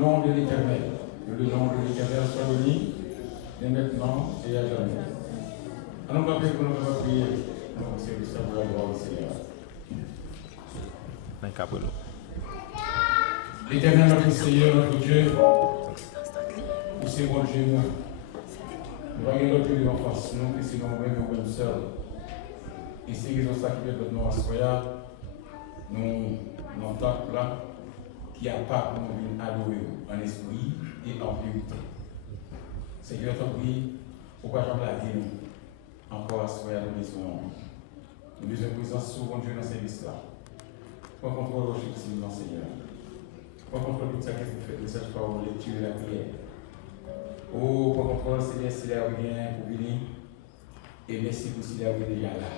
nom de l'Éternel. Que le nom de l'Éternel soit béni, dès maintenant et à jamais. Allons pas prier pour nous prier. Nous service à la gloire du Seigneur. L'Éternel, notre Seigneur, notre Dieu, nous c'est bon Dieu, nous voyons notre Dieu en face, nous, et c'est nous-mêmes, nous sommes seuls. Et si ils ont sacrifié notre nom à Soya, nous n'entendons là, qui a pas pour nous adorer en esprit et en vérité. Seigneur, t'en prie, pourquoi j'en blague nous encore à Soya, nous besoin. Nous besoin de présence sur mon Dieu dans ce service-là. Prends contrôle objectivement, Seigneur. Prends contrôle de tout ça que vous faites, de cette parole, lecture et la prière. Oh, prends contrôle, Seigneur, s'il y a rien pour venir. Et merci pour s'il y a déjà là.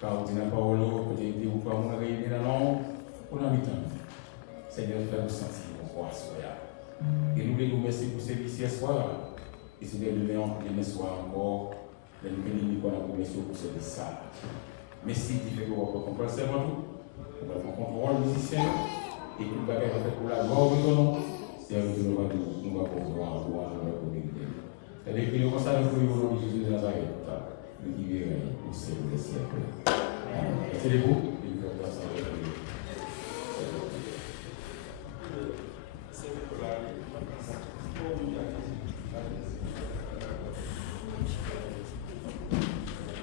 Car vous dites la parole, vous dites que vous pouvez vous réunir dans l'ombre, pour dans le temps. Seigneur, fais-nous sentir vos voix, Soya. Et nous voulons vous remercier pour ce service ce soir. Et si nous voulons demain soir encore, nous voulons vous remercier pour ce service ça. Merci, qui fait que vous comprenez seulement tout. Vous contrôlez le musicien. Et tout le bagage va faire pour la gloire de ton nom. Et nous allons pouvoir voir la communauté. C'est-à-dire que nous constatons que nous avons Jésus de Nazareth. Nous qui verrons au ciel des siècles. C'est les groupes.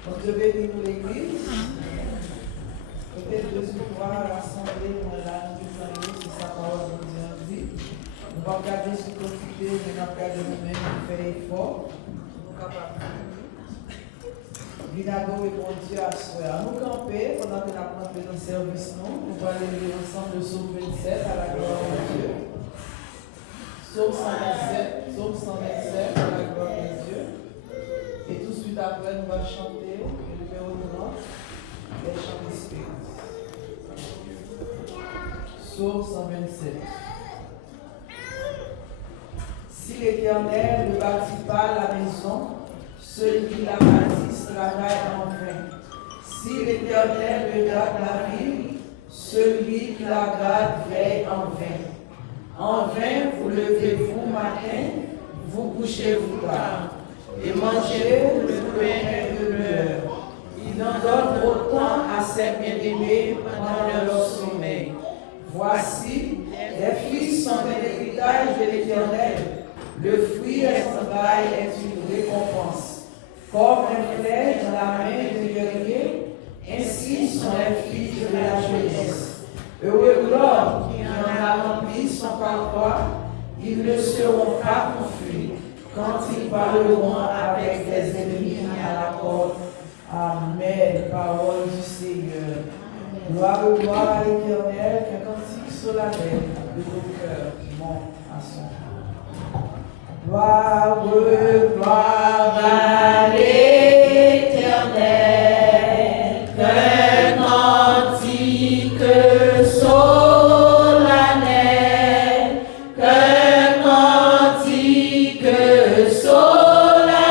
Donc, je vais bénir l'église. Peut-être de se pouvoir rassembler là, nous sur sa parole de Dieu. Nous allons regarder ce qu'on fait, mais nous allons regarder nous-mêmes, nous faire effort. Nous sommes capables. Vinado et bon Dieu à soi. Nous camper pendant que nous avons fait notre service, nous allons aller ensemble de Psaume 27 à la gloire de Dieu. Psaume 127, Psaume 127 à la gloire de Dieu. Et tout de suite après, nous allons chanter le numéro 9, les chants d'esprit. Psaume 127. Si l'Éternel ne bâtit pas la maison, celui qui la bâtisse travaille en vain. Si l'Éternel ne garde la ville, celui qui la garde veille en vain. En vain, vous levez-vous matin, vous couchez-vous tard, et mangez le pain de l'heure. Il en donne autant à ses bien-aimés pendant leur sommeil. Voici, les fils sont l'héritage de l'Éternel. Le fruit de son travail est une récompense. Comme un flèche dans la main de guerrier, ainsi sont les filles de la jeunesse. Heureux l'homme qui en a rempli son parcours, ils ne seront pas confus quand ils parleront avec des ennemis à la porte. Amen. Parole du Seigneur. Gloire à l'Éternel, qu'un cantique solennel de nos cœurs qui monte à son nom. Gloire à l'Éternel, qu'un cantique solennel, qu'un cantique solennel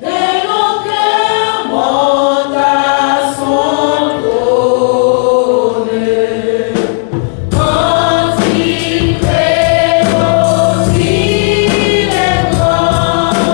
de nos cœurs monte à son trône. Cantique aussi les grands.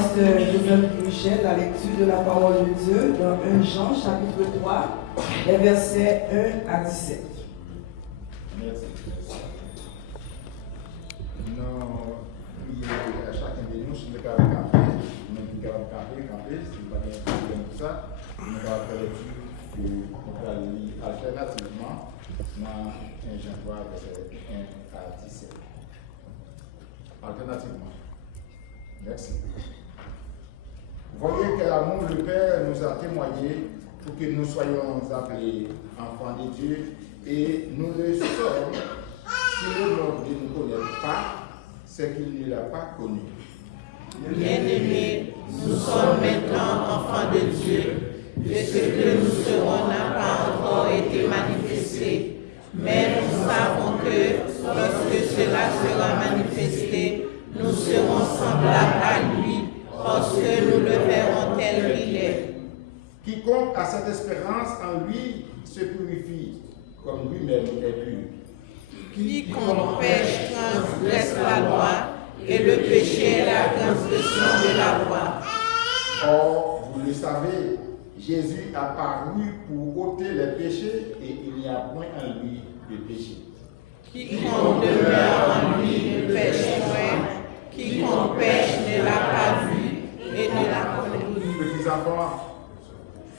pasteur Joseph Michel, la lecture de la parole de Dieu dans 1 Jean chapitre 3, les versets 1 à 17. Merci. Non, à chacun de nous, si nous avons campé, nous avons campé, si nous avons un problème pour ça, nous avons fait lecture pour lire alternativement dans 1 Jean 3, verset 1 à 17. Alternativement. Merci. Voyez quel amour le Père nous a témoigné pour que nous soyons appelés enfants de Dieu et nous le sommes. Si le monde ne nous connaît pas, c'est qu'il ne l'a pas connu. Bien-aimés, nous sommes maintenant enfants de Dieu, et ce que nous serons n'a pas encore été manifesté. Mais nous savons que lorsque cela sera manifesté, nous serons semblables à lui, parce que nous le verrons tel qu'il est. Quiconque a cette espérance en lui se purifie, comme lui-même est pur. Quiconque pêche transgresse la loi, et le péché est la transgression de la loi. Or, vous le savez, Jésus a paru pour ôter les péchés et il n'y a point en lui de péché. Quiconque demeure en lui ne pêche point, quiconque pêche ne l'a pas vu et ne la connaît pas. Petits enfants,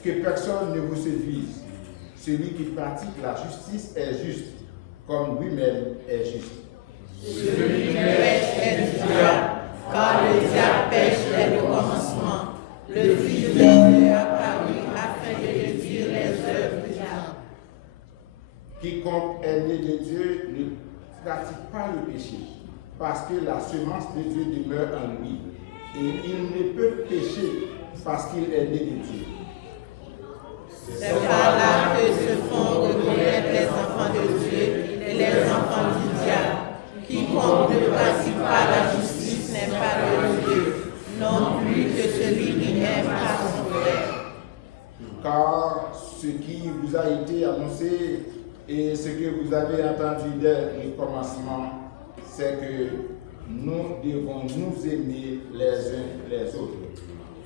que personne ne vous séduise. Celui qui pratique la justice est juste, comme lui-même est juste. Celui qui pêche est du diable, car le diable pêche dès le commencement. Le Fils de Dieu a paru afin de détruire les œuvres du diable. Quiconque est né de Dieu ne pratique pas le péché, parce que la semence de Dieu demeure en lui, et il ne peut pécher parce qu'il est né de Dieu. C'est par là que se font reconnaître les enfants de Dieu et les enfants du diable. Quiconque ne pratique pas la justice n'est pas de Dieu, non plus que celui qui n'aime pas son frère. Car ce qui vous a été annoncé et ce que vous avez entendu dès le commencement, c'est que nous devons nous aimer les uns les autres.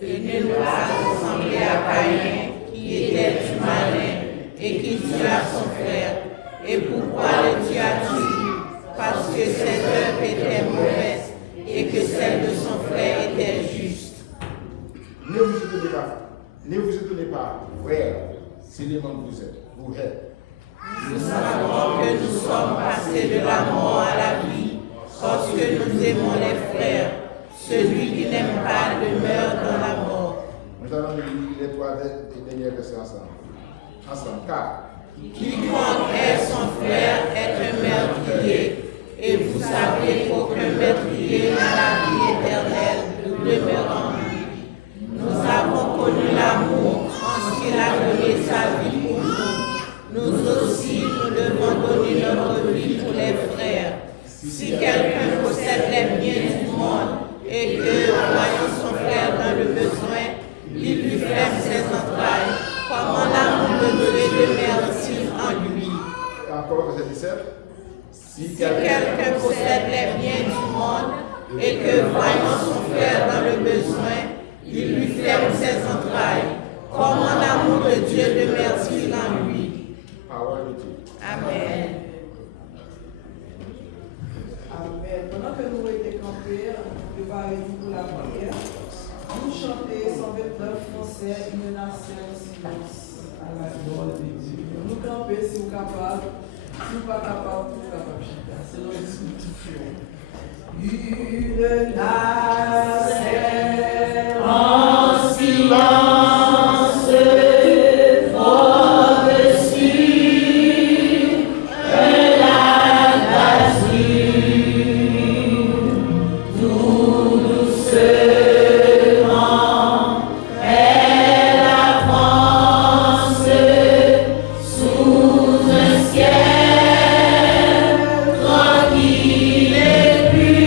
Et ne nous pas ressembler à Caïn, qui était du malin et qui tua son frère. Et pourquoi le tua-t-il? Parce que ses œuvres étaient mauvaises et que celles de son frère étaient justes. Ne vous étonnez pas, frères, si les monde vous aide. Nous savons que nous sommes passés de la mort à la vie, parce que nous aimons les frères. Celui qui n'aime pas demeure dans la mort. Nous allons lire les trois derniers versets ensemble. Car Quiconque est son frère est un meurtrier, et vous savez qu'aucun meurtrier n'a la vie éternelle demeure en lui. Nous avons connu l'amour en ce qu'il a donné sa vie pour nous. Nous aussi, nous devons donner notre vie pour les frères. Si quelqu'un possède les biens du monde et que, voyant son frère dans le besoin, il lui ferme ses entrailles, comment l'amour de Dieu demeure-t-il en lui? encore verset 17. Si quelqu'un possède les biens du monde et que, voyant son frère dans le besoin, il lui ferme ses entrailles, comment l'amour de Dieu demeure-t-il en lui? Parole de Dieu. Amen. Amen. Pendant que nous étions campés, nous préparons pour la prière. Nous chantons 129 français, une nation en silence à la gloire de Dieu. Nous camper si vous êtes capable. Si vous n'êtes pas capable, vous êtes capable. C'est notre discussion. Une nation en silence. Tranquille et pure.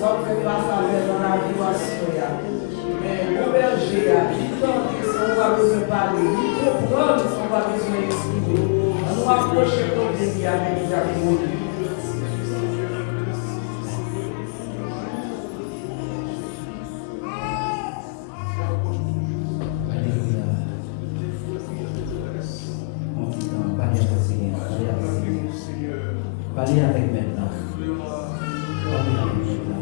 va faire face avec dans la situation. Mais le berger, il tente son va besoin de parler, il comprend son va besoin d'exprimer. On nous approche de Dieu avec les amis. Parlez avec maintenant. Parlez avec maintenant.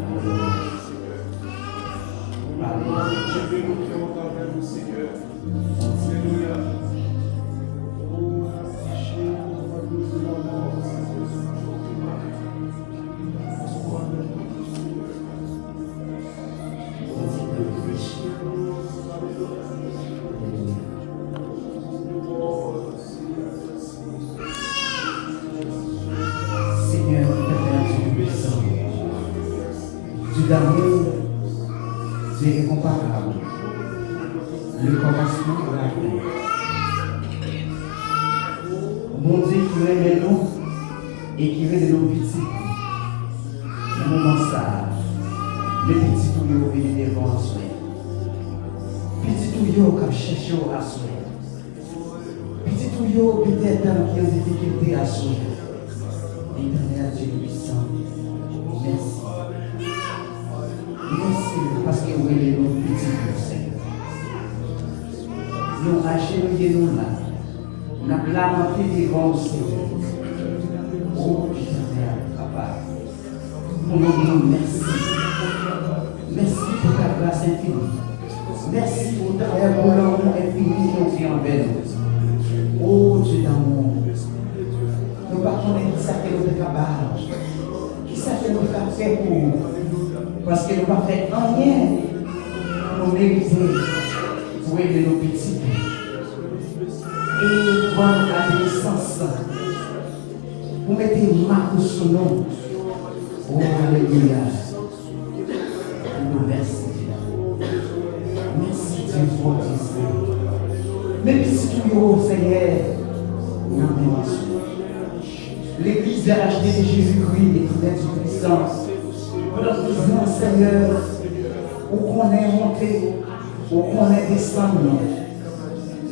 Parlez avec d'amour, Dieu est incomparable. Le commencement de la fin. Bon Dieu qui aime nous et qui veut de nos petits. Dans le moment ça, les petits touillots viennent devant un soin. Petits touillots qui cherchent à soin. Petits touillots peut-être qui ont des difficultés à soin. Éternel Dieu puissant, merci. Merci parce que vous êtes nos petits Seigneur. Nous agenouillons là. Nous lamenté devant le Seigneur. Oh Éternel, Papa. Nous nous disons merci. Merci pour ta grâce infinie. Merci pour l'amour infini qui est envers nous. Oh Dieu d'amour. Nous ne partons de ça que nous sommes capables. Qui ça que nous avons fait pour nous. Parce que nous n'avons pas fait rien pour nous mériter pour aider nos petits. Et pour la naissance, pour mettre une marque sur nous. Oh, alléluia. Merci Dieu. Merci Dieu pour Dieu. Mais si tu es Seigneur, l'Église de l'HD de Jésus-Christ est très puissance. Pour Seigneur, où qu'on est monté, où qu'on est descendu,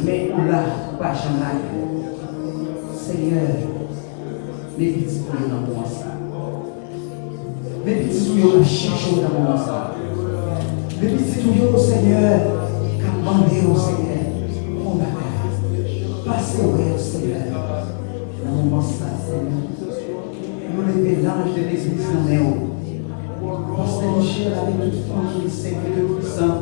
mais là, pas jamais. Seigneur, les petits poules dans mon sang. Les petits poules cherchent dans mon sang. Les petits poules, Seigneur, qui ont demandé au Seigneur, combattre. Passez au Seigneur. Dans mon sang, Seigneur. Nous levons l'ange de l'Église dans les hauts. Pasteur Michel avec toute famille, Seigneur puissant.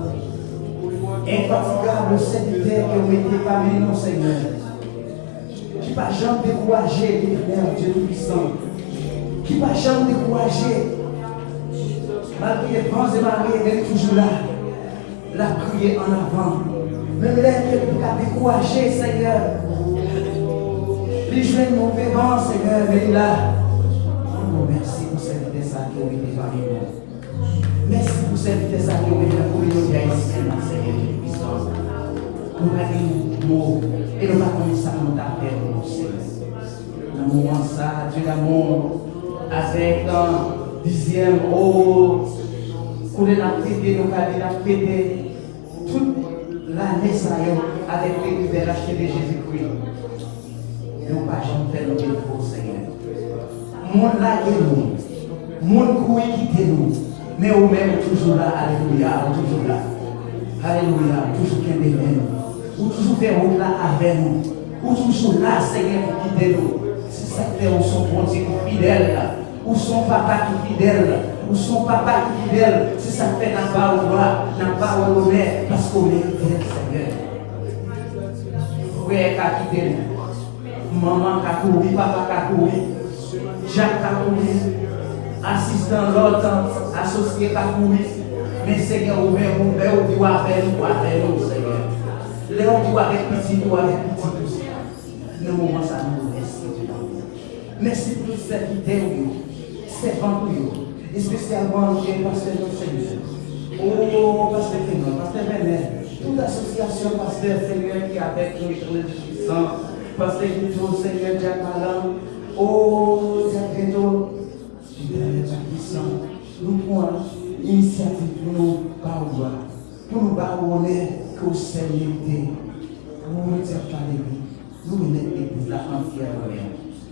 Infatigable serviteur que vous mettez parmi nous, Seigneur. Qui ne va jamais décourager, l'éternel Dieu puissant. Qui ne va jamais décourager. Malgré les vents et marées, elle est toujours là. La crier en avant. Même l'air qu'elle peut décourager, Seigneur. Les jeunes mauvais vents, Seigneur, mais là. Merci pour cette ça qui ont été parmi nous. Merci pour cette ça qui ont été la communauté haïtienne, Seigneur Dieu puissant. Nous avons mot et nous avons ça dans ta terre pour nous, Seigneur. Dans le moment ça, Dieu d'amour, avec un dixième eau, pour la fêter, nous avons fêté toute l'année avec les libérations de Jésus-Christ. Nous ne pas jamais faire nos défauts, Seigneur. Monde là est nous, monde couille quitte nous, mais au même toujours là, alléluia, toujours là, alléluia, toujours qu'un des mêmes, ou toujours faire route là avec nous, ou toujours là, Seigneur, pour quitter nous. C'est ça que fait, ou son bon Dieu fidèle là, ou son papa qui fidèle là, ou son papa qui fidèle, c'est ça que fait n'a pas au droit, n'a pas au honneur, parce qu'on est fidèle, Seigneur. Frère qui a quitté nous, maman qui a couru, papa qui a couru. Jacques a couru, assistant l'autre, associé a couru, mais Seigneur, ouvert mon père, on doit faire nous, Seigneur. Léon doit avec petit, nous avec petit. Le moment, ça nous merci. Merci pour cette idée, c'est vendu, et spécialement le pasteur de Seigneur. Oh, pasteur Fénon, pasteur Vénère, toute association, pasteur Seigneur qui est avec nous, éternel puissant, pasteur Guido, Seigneur Jacques Malam. Oh, Dieu, puissant, nous pouvons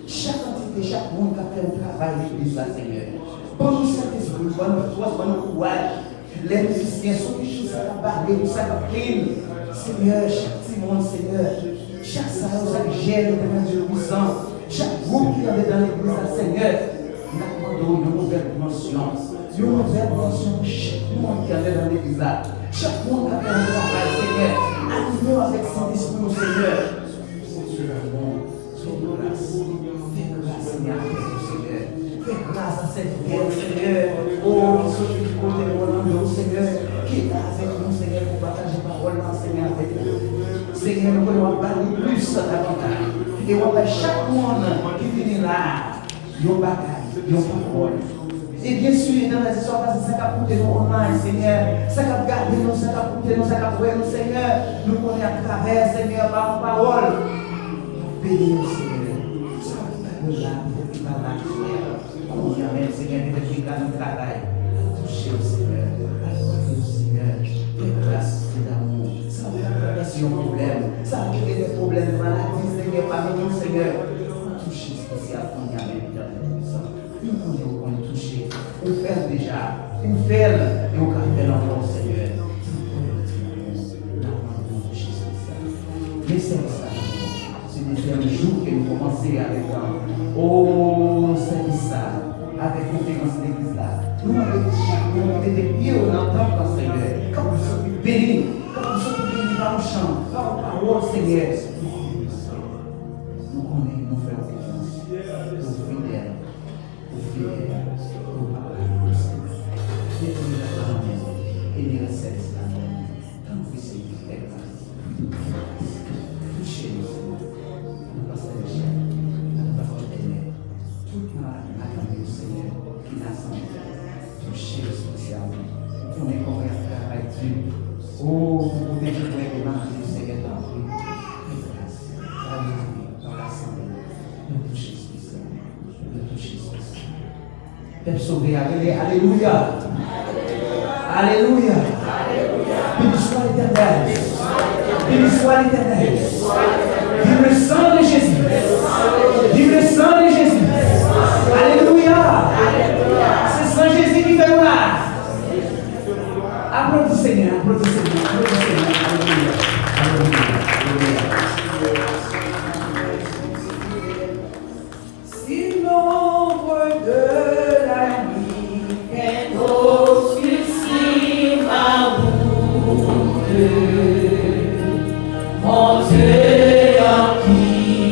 Chaque entité, chaque monde qui a fait un travail de l'église, Seigneur. Bon, Saint-Esprit, bonne force, bon courage. Les musiciens sont des choses à parler, tout ça à clean. Seigneur, chaque petit monde, Seigneur. Chaque salon, chaque gène, Dieu puissant. Chaque groupe qui est dans l'église, Seigneur. Nous demandons une nouvelle dimension. Une nouvelle dimension pour chaque monde qui est dans l'église. Chaque monde qui a fait un travail, Seigneur. Alignons avec Saint-Esprit, Seigneur. Fais grâce à cette guerre, Seigneur. Oh, celui qui compte nous, Seigneur. Qui est là avec nous, Seigneur, pour partager la parole, Seigneur, avec nous. Seigneur, nous voulons parler plus de ta bataille. Et on va chaque monde qui vient là, il y a une bataille, il y a une parole. Et bien sûr, dans les histoires, parce que ça a coûté nous online, Seigneur. Ça a gardé nous, ça a coûté nous, ça a coûté nous, Seigneur. Nous connaissons à travers, Seigneur, par parole. Bénis-nous, Seigneur. Ça va nous là, pour pas là, Seigneur. Amen, Seigneur, nous devons faire notre travail. Touchez le Seigneur. Accompagnez le Seigneur. Fais grâce d'amour. Ça va faire un problème. Ça va créer des problèmes de maladie, Seigneur, parmi nous, Seigneur. Touchez spécialement, Amen, nous pouvons toucher. On fait déjà. On fait et on va faire encore, Seigneur. Mais c'est ça. C'est le deuxième jour que nous commençons avec oh, c'est ça. Avec une conférence d'église là. Nous avons des pieds au entendre, Seigneur. Quand nous sommes bénis, quand nous sommes bénis par le chant, par la parole, Seigneur. Nous connaissons, nous faisons confiance. Nous fidèles. Nous fidèles. Nous parlons, Seigneur. Détruis la parole et les recettes là. Quand vous essayez de faire grâce. Touchez-nous, Seigneur. Nous passons les chaînes. Nous passons les ténèbres. Tout le mal. Seigneur, qui n'a sans touché spécialement. On est comme un travail Dieu. Oh, vous pouvez jouer les mains du Seigneur dans le grâce. Dans l'assemblée. Nous toucher spécialement. Nous toucher spécialement. Père sauvé, alléluia. Alléluia. Béni soit l'Éternel. Béni soit l'Éternel. Vive le sang de Jésus. Vive le sang de Jésus. Alléluia. C'est Saint Jésus qui fait gloire. Applaudis Seigneur, applaudis Seigneur, applaudis Seigneur. Alléluia. Alléluia. Si l'ombre de la nuit est obscurcie ma route, mon Dieu en qui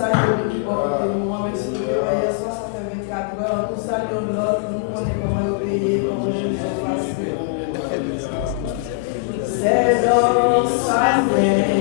saluons l'équipe à nous. Merci de hier soir, ça fait 24 heures. Nous saluons l'autre, nous connaissons comment payer, comment je vais passer. C'est dans sa main.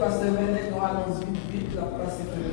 Parce que Venet nous allons vite la place est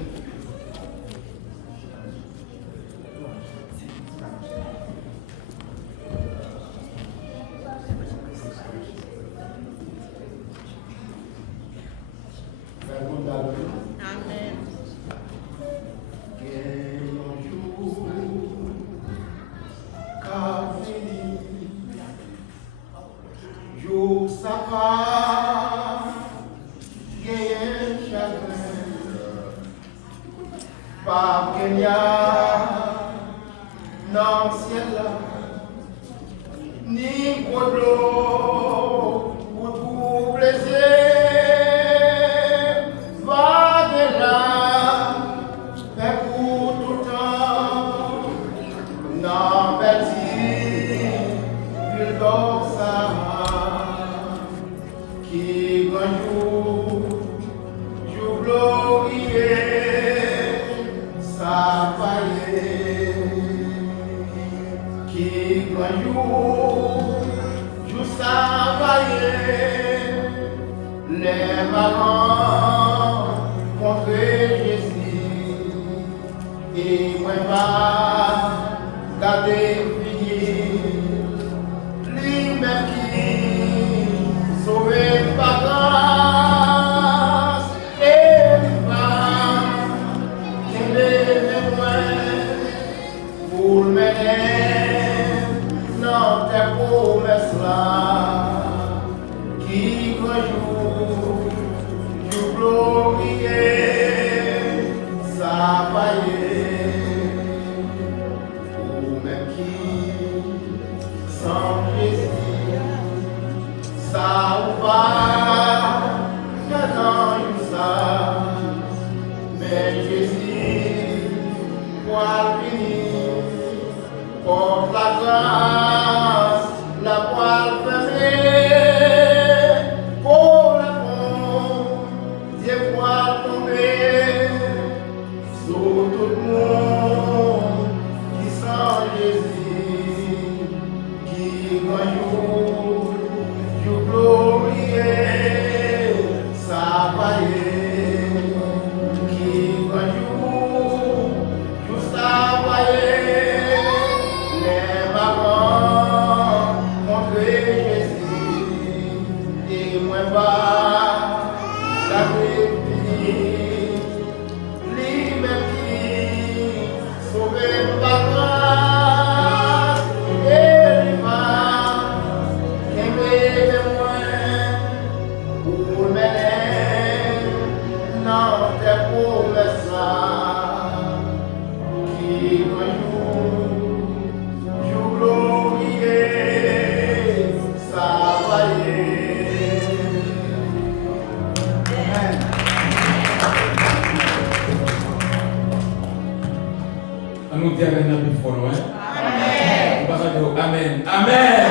Amen.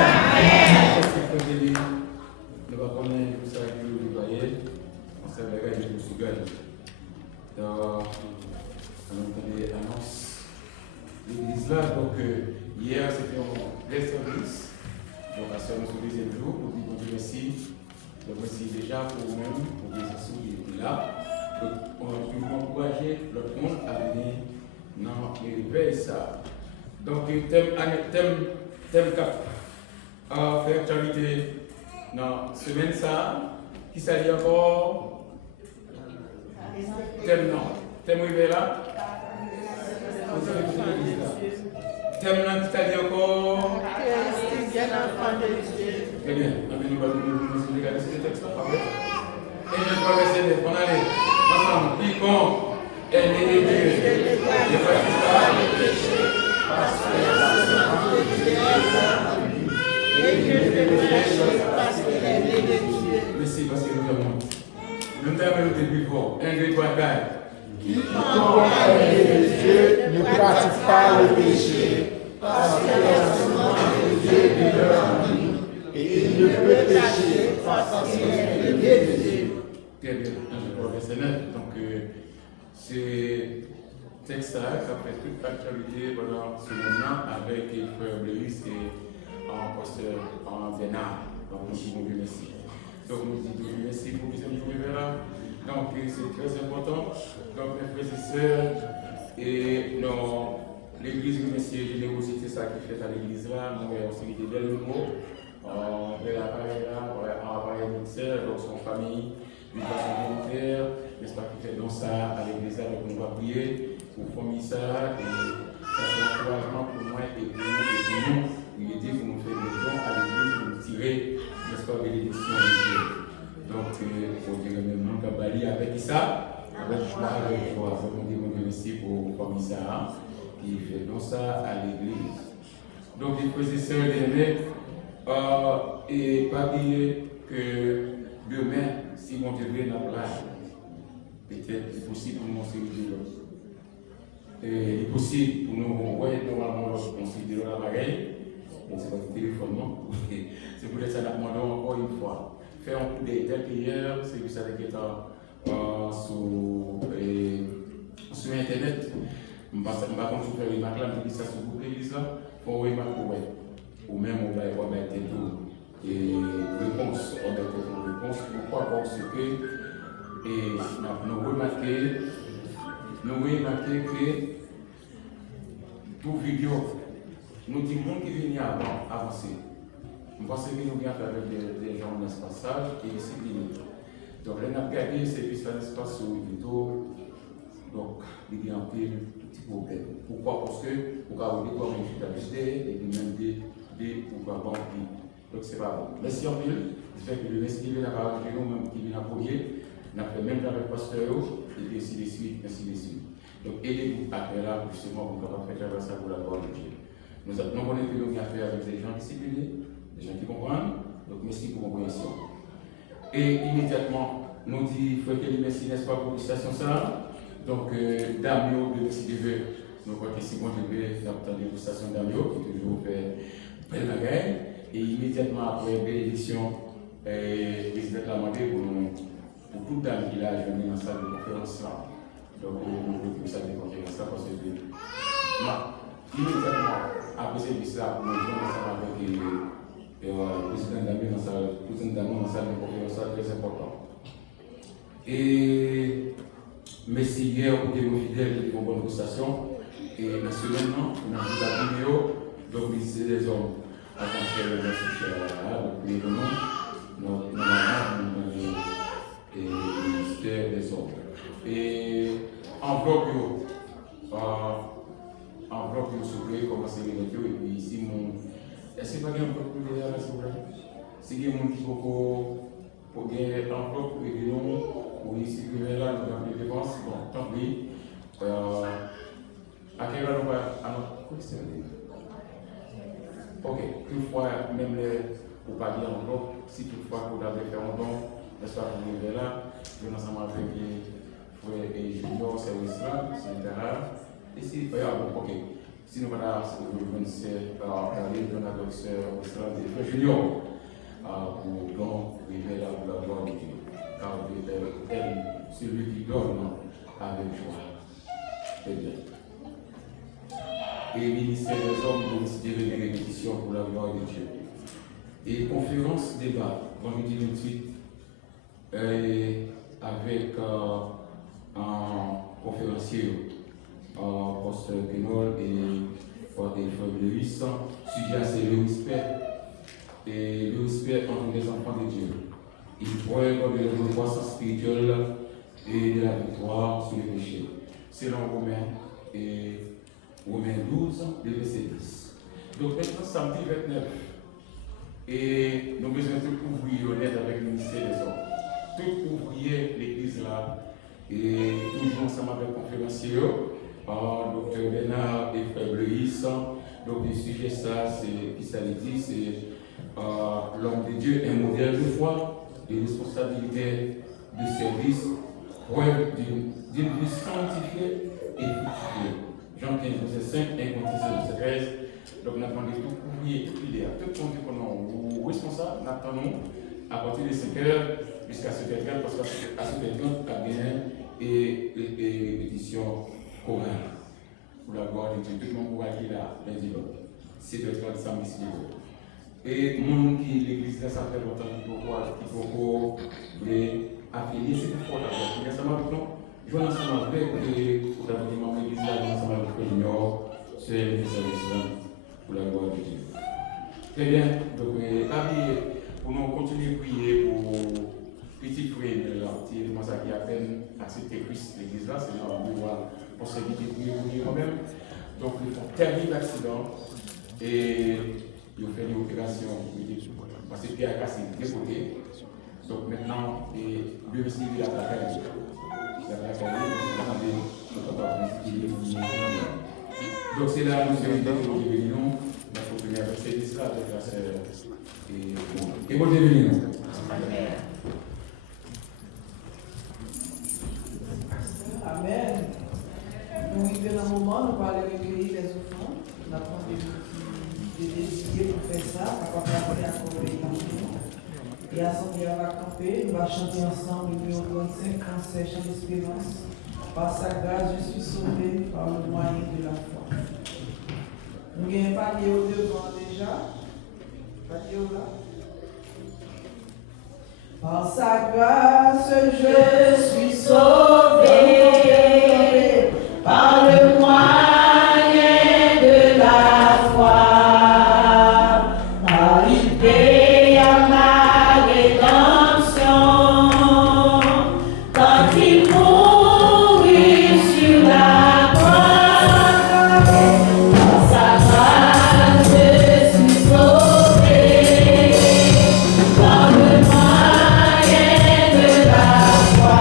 l'église là. Donc hier c'était un vrai service Donc, à ce notre deuxième jour, pour dire bon Dieu merci. Donc, merci déjà pour vous-même, pour les assos qui sont là. Donc, on va toujours encourager le monde à venir dans les pays ça. Donc, thème cap à faire charité dans la semaine ça. Qui s'allie encore? Thème non. Thème rivé là. Thème là qui s'allie encore. Très bien. Nous allons regarder ce texte-là. Et je vais verset 9. On allait ensemble. Quiconque est né de Dieu ne pratique pas le péché parce que la semence de Dieu est en lui. Et Dieu fait péché parce qu'il est né de Dieu. Merci parce que nous avons. Nous avons le début fort. 1, 2, 3, 4. Quiconque est né de Dieu ne pratique pas le péché parce que la semence de Dieu demeure en lui. Et il ne peut pécher parce qu'il est né de Dieu. Très bien, je verset 9. Donc, c'est texte-là qui a fait toute l'actualité pendant ce moment avec Frère Bléris et pasteur en Bénard. Donc, nous disons Dieu merci. Donc, nous disons Dieu merci pour que nous soyons là. Donc, c'est très important. Donc, mes frères et sœurs, et l'église, merci et générosité, ça qui fait à l'église là, nous avons aussi des belles mots. On fait l'appareil là, on a appareil ministère, donc son famille, une façon volontaire, n'est-ce pas, qui fait dans ça à l'église là, donc on va prier pour former ça, et ça c'est un encouragement pour moi et pour nous, il est dit pour nous faire des dons à l'église, pour nous tirer, n'est-ce pas, bénédiction de Dieu. Donc, on dirait maintenant qu'à Bali avec ça, avec joie, on dit mon Dieu merci pour former ça, qui fait dans ça à l'église. Donc, les frères et sœurs bien-aimés, et pas oublier que demain, si mon Dieu veut, nous peut-être possible pour nous considérer. Il est possible pour nous, normalement, considérer la bagaille. C'est pas le téléphone, non? C'est pour ça que nous demandons encore une fois. Faire un coup d'état hier, c'est que ça qui est sur Internet. Je ne vais pas faire une remarque là, mais ça sur Google, l'église là, pour remarquer, ou même on va mettre tout et réponse, on va mettre tout réponse. Pourquoi? Parce que nous remarquons que toute vidéo, nous disons qui viennent avant, avancer. Je pense que nous avons fait avec des gens dans ce passage et disciplinés. Donc, là, on a regardé ces espaces sur vidéo, donc il y a un petit problème. Pourquoi? Parce que vous avez des comment d'habiter et puis même des pourquoi banquiers. Donc, c'est pas bon. Merci en pile. Ça fait que le merci qui vient à parler nous-mêmes, qui vient à courir, on a fait même avec le pasteur et puis ainsi de suite, ainsi de suite. Donc, aidez-vous à faire là, justement, pour pouvoir faire ça pour la gloire de Dieu. Nous avons connaissons que nous avons affaire avec des gens disciplinés, des gens qui comprennent. Donc, merci pour vos compréhension. Et immédiatement, nous disons, frère Kelly, merci, n'est-ce pas, pour l'invitation ça. Donc, Damio, de si Dieu veut, nous croyons qu'ici, on devait entendre la dégustation Damio, qui toujours fait belle bagaille. Et immédiatement après bénédiction, le président l'a demandé pour toute dame qui a venu dans la salle de conférence là. Donc, nous voulons que ça de conférence là, parce que, immédiatement après ce service là, nous jouons ensemble avec le président Damio dans la salle de conférence là, très important. Et merci hier pour des fidèles pour bonne prestation. Et nationalement, on a vu la vidéo, donc c'est des hommes à faire le donc nous et le ministère des hommes. Et enveloppe, s'il comment c'est les météo, et puis si mon. Est-ce que pas un peu plus de s'il vous plaît? Si il y a un petit peu pour gagner enveloppe, pour aider nous, pour ici, là, nous avons des dépenses, bon, tant pis. À quelle heure on va à notre question? Ok, toutefois, même pour pas dire enveloppe, si toutefois vous avez fait un don, n'est-ce pas, vous venez là, nous ensemble avec les frères et juniors, service là, etc. Et si, ok, si nous allons aller dans la docteur des frères juniors, pour don, arriver là pour la gloire de Dieu. Car celui qui donne avec joie. Très bien. Et le ministère des hommes de décider de répétition pour la gloire de Dieu. Et conférence débat, vendredi 28, avec un conférencier, Poste Kenol et Frère Lewis. Sujet c'est le respect. Et le respect entre les enfants de Dieu. Il preuve de la croissance spirituelle et de la victoire sur le péché. Selon Romains 12, le verset 10. Donc maintenant, samedi 29. Et nous avons besoin de tout ouvrier honnête avec le ministère des hommes. Tout ouvrier l'église là, et toujours ensemble avec le conférencier, Dr. Bernard et Frère Brice. Donc le sujet ça, c'est qui ça dit, c'est l'homme de Dieu, un modèle de foi, de responsabilité, de service, preuve d'une vie sanctifiée et fructueuse. Jean 15, verset 5, 1 Corinthiens, verset 13. Donc, nous avons tout ouvrier, tout leader, tout le monde qu'on est responsable, nous attendons à partir de 5 heures jusqu'à 7h30, parce qu'à 7h30, il y a bien et répétition chorale. Pour la gloire de Dieu, tout le monde pourra être là, lundi l'autre. 7h30, samedi, si Dieu. Et monde qui l'église là, ça fait longtemps qu'il faut affilier, c'est pour la gloire. Ensemble avec nous, je vais ensemble avec l'église là, ensemble avec le junior, c'est le service pour la gloire de Dieu. Très bien, donc pour nous continuer à prier pour petit frère qui a à peine accepté Christ, l'église là, c'est là où on va possibilité de prier pour lui-même. Donc ils font terminer l'accident et ils ont fait une opération parce que Pierre a cassé des côtés. Donc maintenant, le monsieur il a attaqué. Donc c'est là où nous sommes venus, notre première service là avec la sœur et bonne bienvenue. Amen. Nous vivons un moment, nous parlons recueillir les offrandes. Nous avons des décider pour faire ça, pour passer à côté. Et à son on va camper, nous allons chanter ensemble le numéro 35, Conseil, chant d'espérance. Par sa grâce, je suis sauvé par le moyen de la foi. Nous n'avons pas de haut devant déjà. Pas de haut là. Par sa grâce, je suis sauvé par le moyen de la foi. Car il paye à ma rédemption quand il mourut sur la croix. Par sa grâce, je suis sauvé par le moyen de la foi.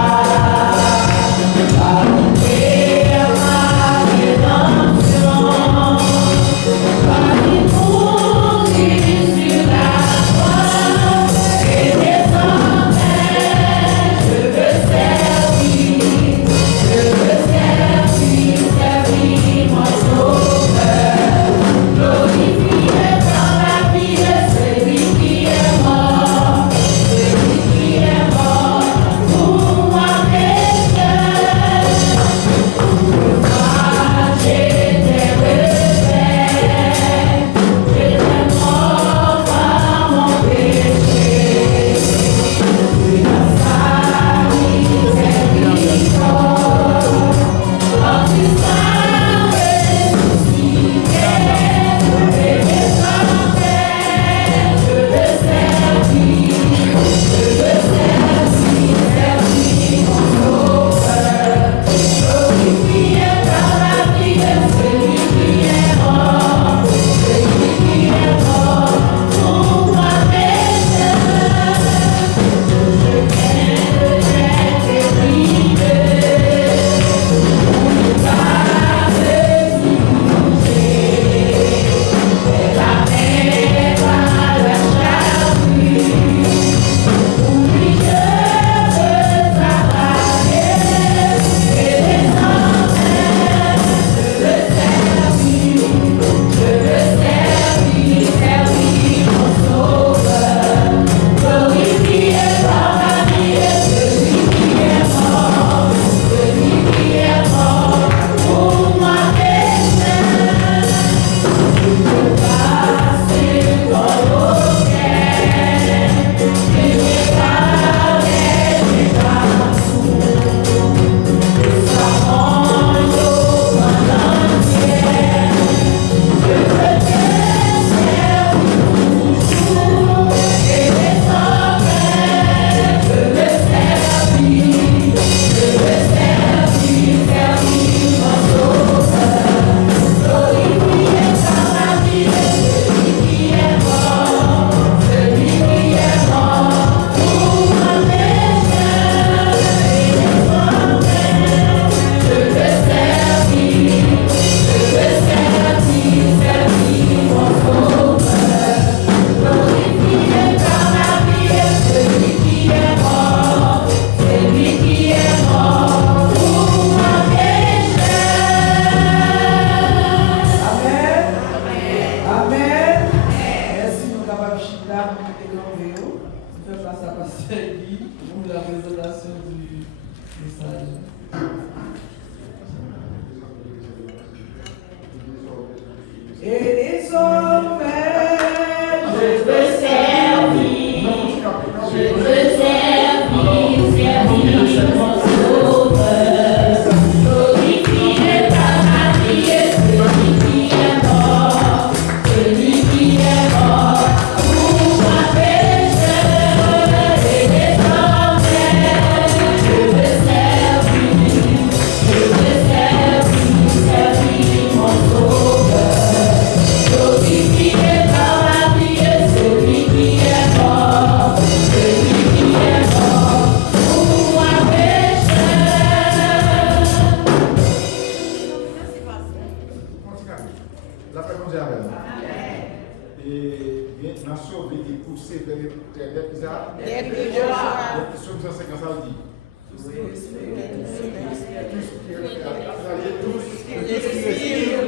Dès que je vois. Sur 150, ça dit.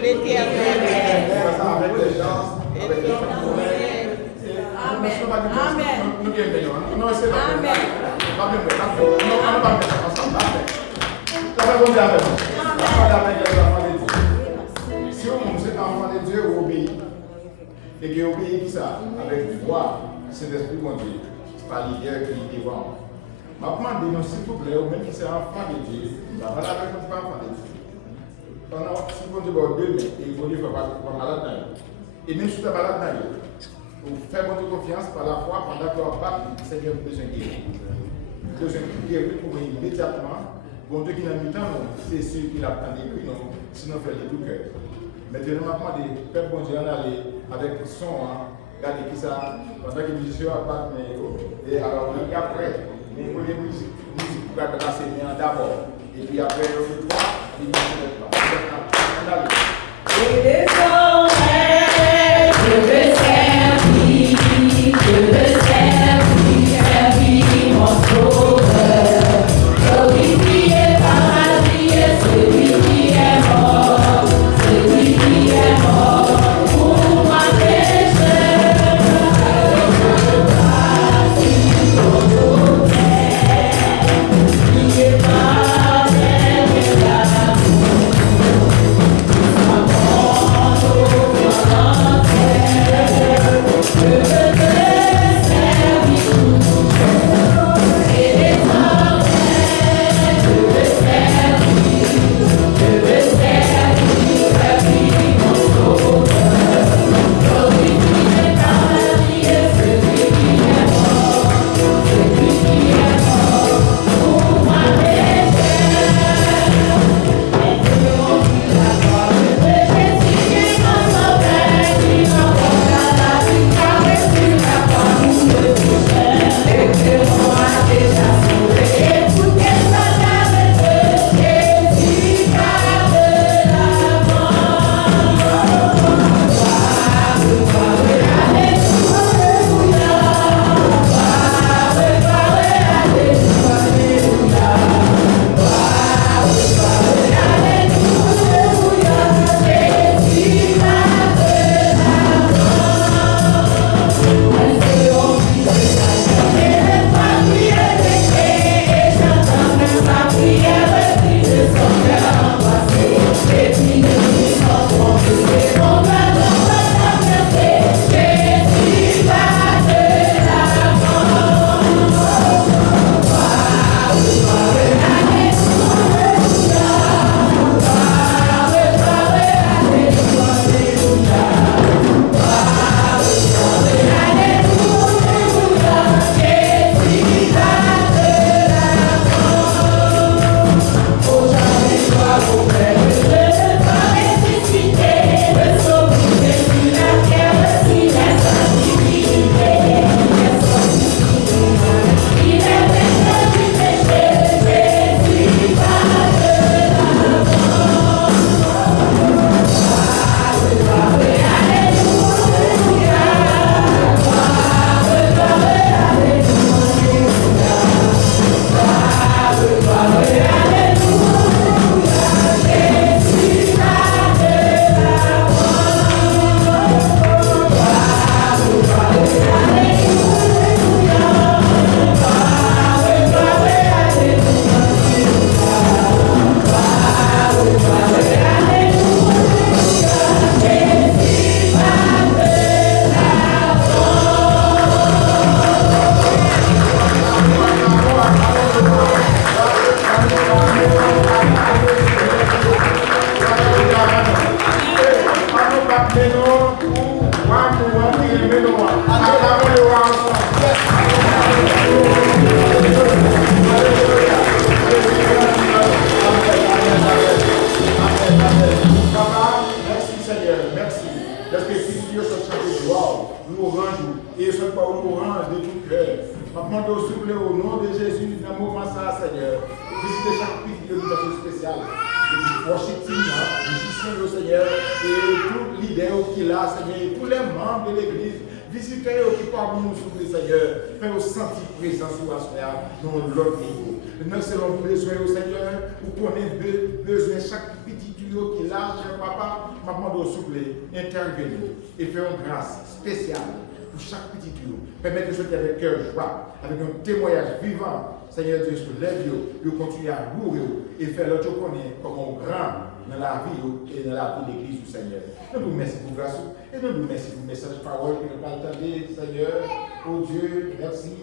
L'éternel. Avec les gens, avec les gens. Amen. Non, c'est pas. Amen. Si on est enfant de Dieu, obéit. Et qui obéit qui ça? Avec foi, c'est l'esprit de Dieu. C'est pas l'idée qui est devant. Maintenant, dis-nous s'il vous plaît, même si c'est enfant de Dieu, la valeur n'est pas enfant de Dieu. Pendant si vous Dieu va deux mains, et vous Dieu va pas malade dans lui. Et même si tu es malade dans lui, vous faites votre confiance par la foi, pendant que vous parlez, le Seigneur vous besoin de guérir. Besoin de guérir pour immédiatement. Bon Dieu qui n'a mis temps, c'est celui qui l'a écrit, non, sinon fait le tout cœur. Maintenant, maintenant, des pères bon Dieu en aller avec son, regardez qui ça, pendant que les musiciens partent, et alors, après, les musiques pour passer bien d'abord, et puis après, le droit, ils ne se pas. Et désormais, je veux servir mon sauveur. Glorifié, paradié, celui qui est mort pour ma péché. Qui est pas Visitez qui parmi nous sur le Seigneur. Faites-nous sentir présence ou assoir dans l'autre niveau. Maintenant, c'est l'homme besoin au Seigneur. Vous connaissez besoin chaque petit tuyau qui est là, cher papa. Maman doit souffler, intervenir et faire une grâce spéciale pour chaque petit tuyau. Permettez de sortir avec cœur joie, avec un témoignage vivant. Seigneur Dieu, se lève, vous continuez à louer et faire l'autre connaître comme un grand dans la vie et dans la vie de l'Église du Seigneur. Nous vous remercions pour grâce et nous vous remercions pour le message de parole que nous entendons, Seigneur. Oh Dieu, merci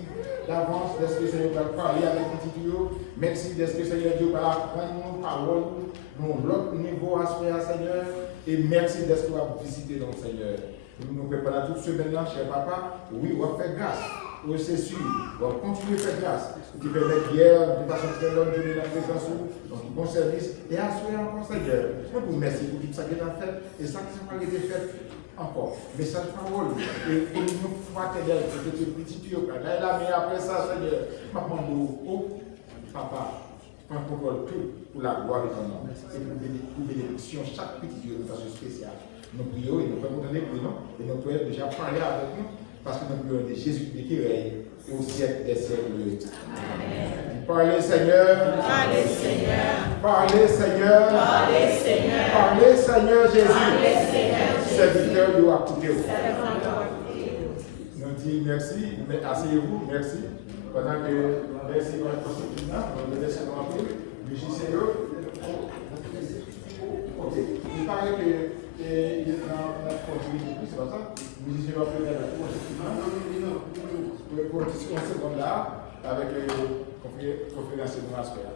d'avance d'est-ce que Seigneur va parler avec petit tuyau. Merci d'est-ce que Seigneur Dieu va apprendre nos paroles, nous l'autre niveau à Seigneur. Et merci d'est-ce que va visiter notre Seigneur. Nous nous préparons toute semaine là, cher papa. Oui, on va faire grâce. Oui, c'est sûr. On va continuer à faire grâce. Qui permet hier, de façon très longue, de donner la présence, donc bon service, et assurer encore Seigneur. Je vous remercie pour tout ça qui est fait, et ça qui n'a pas été fait encore. Message parole, et pour nous fraternel, pour que ce petit tuyau, là, mais après ça, Seigneur, maman, oh, papa, prends contrôle tout pour la gloire de ton nom. Et pour bénédiction, chaque petit tuyau de façon spéciale. Nous prions et nous pouvons donner pour nous, et nous pouvons déjà parler avec nous, parce que nous prions de Jésus-Christ qui règne au siècle des siècles. Amen. Parlez Seigneur. Parlez Seigneur. Parlez Seigneur. Parlez Seigneur. Parlez Seigneur Jésus. Parlez Seigneur Jésus. Serviteur, nous a écouté. Nous Nous disons merci, mais asseyez-vous, merci. Pendant que merci pour la prochaine, nous laissons rentrer. Musicien, ok. Il paraît que il est dans la continuité, c'est pas ça? Musicien va faire la non. Pour une seconde là, avec les conférenciers de l'aspect.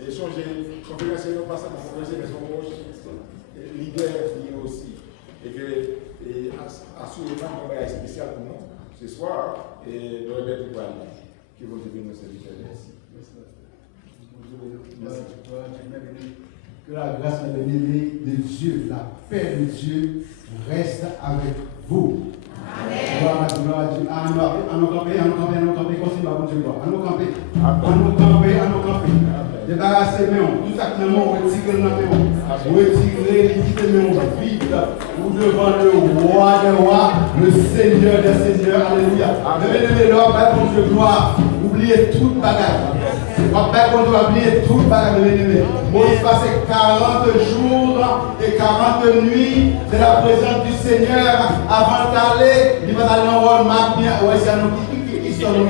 Et changer, conférenciers non pas ça, conférenciers mais son leader aussi. Et que assurément, on va être spécial pour nous ce soir et de remettre pour aller. Qui vont devenir nos serviteurs. Merci. Que la grâce bien-aimée de Dieu, la paix de Dieu reste avec vous. Gloire à Dieu, gloire à Dieu. À nous camper, continue à Dieu, gloire. À nous camper. Débarrassez-nous, tout ça qui nous retire dans nous. Retirez, quittez-nous vite, ou devant le roi des rois, le Seigneur des seigneurs. Alléluia. Levez-le, gloire, pour Dieu, gloire. Oubliez toute bagarre. On doit oublier tout le bagage. Moïse passait 40 jours et 40 nuits de la présence du Seigneur avant d'aller. Il va aller en rôle bien. Ouais, c'est un qui sont nous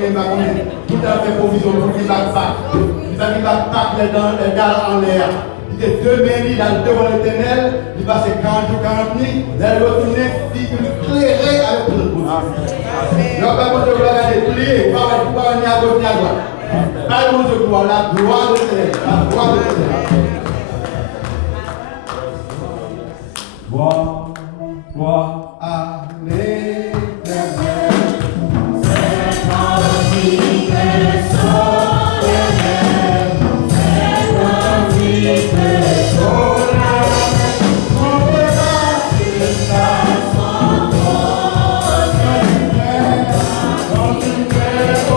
tout à fait provision pour qu'il batte pas. Il va battre les dalles en l'air. Il était 2 minutes devant l'Éternel. Il passait 40 jours, 40 nuits. Il est retourné, il clairait avec tout le monde. Il n'a pas besoin de regarder, plier, pas à gauche ni à droite. Parlons de gloire, la gloire de Dieu, la gloire de Dieu. Gloire à l'Éternel. C'est notre vie que son éternel. C'est notre vie que son éternel. On peut pas jusqu'à son trône. Quand tu fais au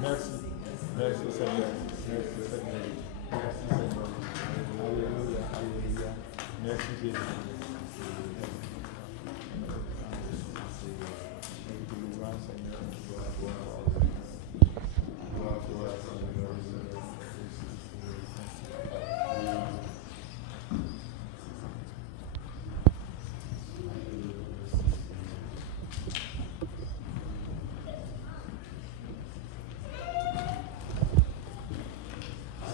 Merci. Merci Seigneur. Merci Seigneur. Merci Seigneur. Alléluia. Alléluia. Merci Jésus. Gloire Seigneur. Gloire Seigneur.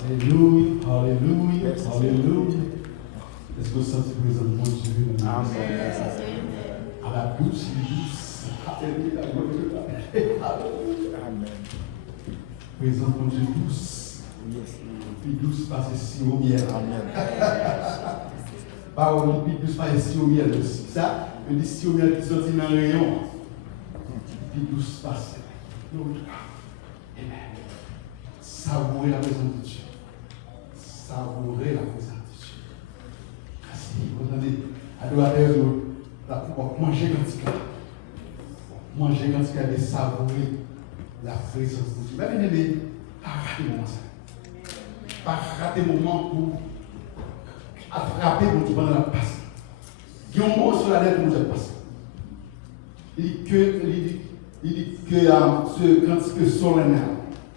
Alléluia, alléluia, alléluia. Est-ce que ça c'est présent de mon Dieu? Amen. À la douce, douce. Alléluia, alléluia. Amen. Présent de mon Dieu douce. Puis douce parce que si au miel. Amen. Parole puis douce parce que si au miel aussi. Ça, je dis si au miel qui sortit dans le rayon. Puis douce parce que. Amen. Savourer la présence de Dieu. Savourer la présence de Dieu. Merci. Vous entendez, adorateur, la pouvoir manger quand il manger quand il y a des savourer la présence de Dieu. Mais bien aimé, pas rater le moment ça. Pas rater le moment pour attraper mon Dieu pendant la passe. Il y a un mot sur la lettre pour nous passer. Il dit que ce cantique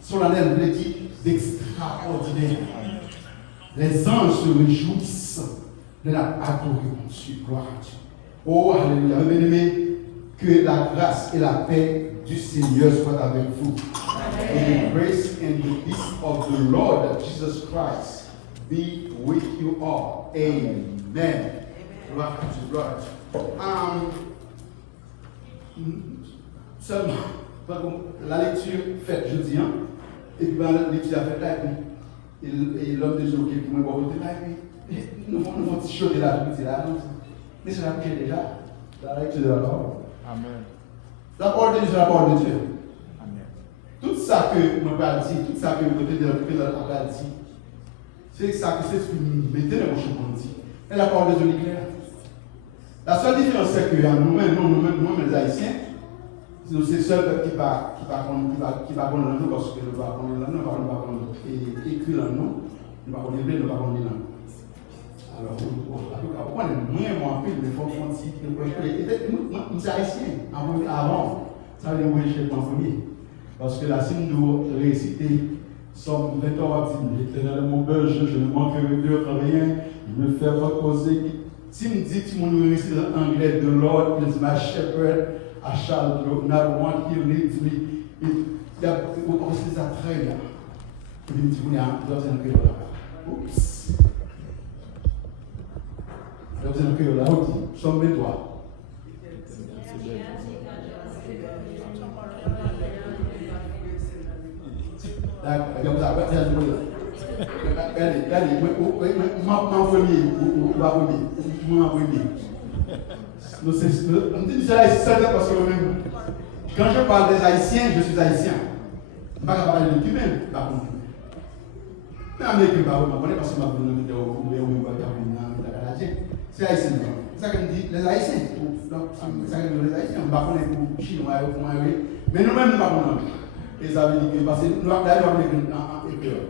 solennel veut dire d'extraordinaire. Les anges se réjouissent de la adorer mon Dieu. Gloire à Dieu. Oh, alléluia. Bien-aimés, que la grâce et la paix du Seigneur soient avec vous. And the grace and the peace of the Lord Jesus Christ be with you all. Amen. Gloire à Dieu. Gloire à Dieu. Seulement, la lecture faite jeudi, et puis la lecture faite là, et l'homme de Dieu qui est pour moi, et puis nous avons un petit chaud de la vie là, mais c'est la prière déjà, la lecture de la parole. Amen. La parole de Dieu, c'est la parole de Dieu. Amen. Tout ça que je vais dire, tout ça que je vais dire, c'est ça que c'est ce que nous mettons dans mon chemin. Et la parole de Dieu est claire. La seule différence, c'est que nous-mêmes, les Haïtiens, c'est seul peuple qui va connaître nous parce que nous ne va connaître écrit dans nous, nous ne va connaître nous, nous ne va connaître nous. Alors, en tout cas, pourquoi moi, mais il faut qu'on dise que nous sommes Haïtiens avant, ça veut dire que je suis en premier. Parce que là, si nous réciter Somme 23, l'Éternel est mon berger, je ne manquerai de rien, il me fait reposer. Si nous dit que nous récitons en anglais, the Lord is my shepherd, I shall not want, he leads me. Il y a aussi ça très bien. Il me dit, vous avez besoin de créer là. Oups. Vous avez besoin de créer là. Somme 23. Quand je parle des Haïtiens, je suis Haïtien. Je ne peux pas parler de lui-même, par contre. Mais Américain, je ne connais pas parce que c'est Haïtien. C'est ça que me dit les Haïtiens. C'est ça que me dit les Haïtiens. Je ne connais pas pour Chinois, mais nous-mêmes, nous ne connaissons pas. Et ça veut dire que, parce que nous avons en écrire.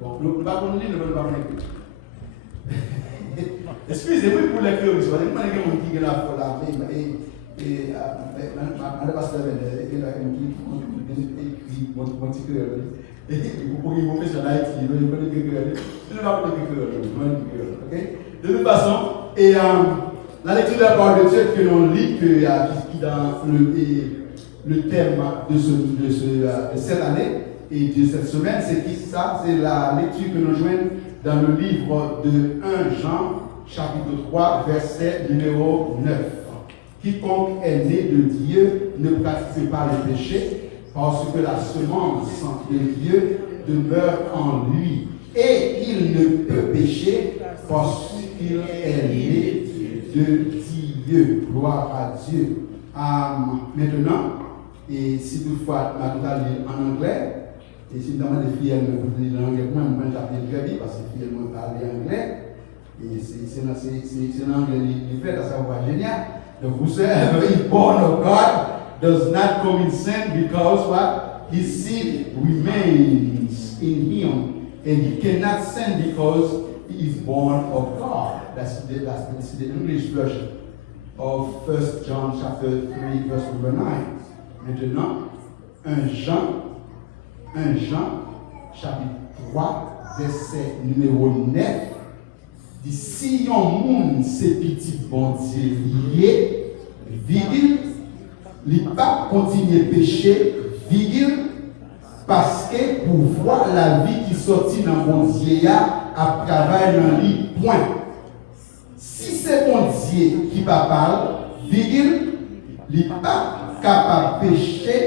Bon, nous ne pouvons pas lire, nous ne pouvons pas écrire. Excusez-moi pour l'écrire, je ne sais pas qui est là pour la et je ne écrit mon petit cœur. Et pour qu'il vous fasse en Haïti, il ne peut pas écrire. De toute façon, et la lecture de la parole de Dieu que l'on lit, qui dans le thème de cette année et de cette semaine, c'est qui ça? C'est la lecture que nous joignons dans le livre de 1 Jean, chapitre 3, verset numéro 9. Quiconque est né de Dieu ne pratique pas le péché, parce que la semence de Dieu demeure en lui. Et il ne peut pécher parce qu'il est né de Dieu. Gloire à Dieu. Maintenant, et si toutefois ma totale en anglais, et si notamment les filles me disent en anglais, moi j'appelle très bien parce que les filles me parlent anglais, et c'est l'anglais qui fait, ça va génial. The whosoever is born of God does not commit sin because what? His seed remains in him, and he cannot sin because he is born of God. That's the English version of 1 John chapter 3, verse number 9. Maintenant, 1 Jean, chapitre 3, verset numéro 9, dit si yon moun se petit bon Dieu lié, virgule, li pas continuer péché, virgule, parce que pour voir la vie qui sortit dans bon Dieu à travail dans lui, point. Si c'est bon Dieu qui parle, virgule, li pas capable de pécher,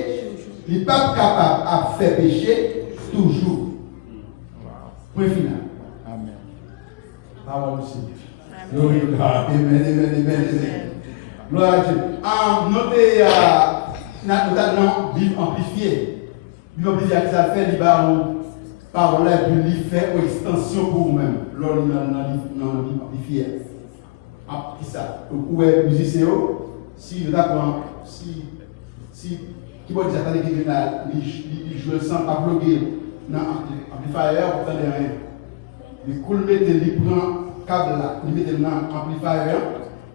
il n'est pas capable de faire pécher toujours. Point final. Amen. Parole du Seigneur. Gloire à God. Amen. Gloire à Dieu. Notez, nous avons Bible amplifié. Bible amplifié, ça fait les paroles et puis il fait une extension pour vous-même. Lors de la Bible amplifié. Qui ça? Vous pouvez musicien, si vous avez si qui va dire attendez qu'il joue le sang pas bloqué dans l'amplifier vous entendez rien. Il coule mettre il prend câble là, il met dans l'amplifier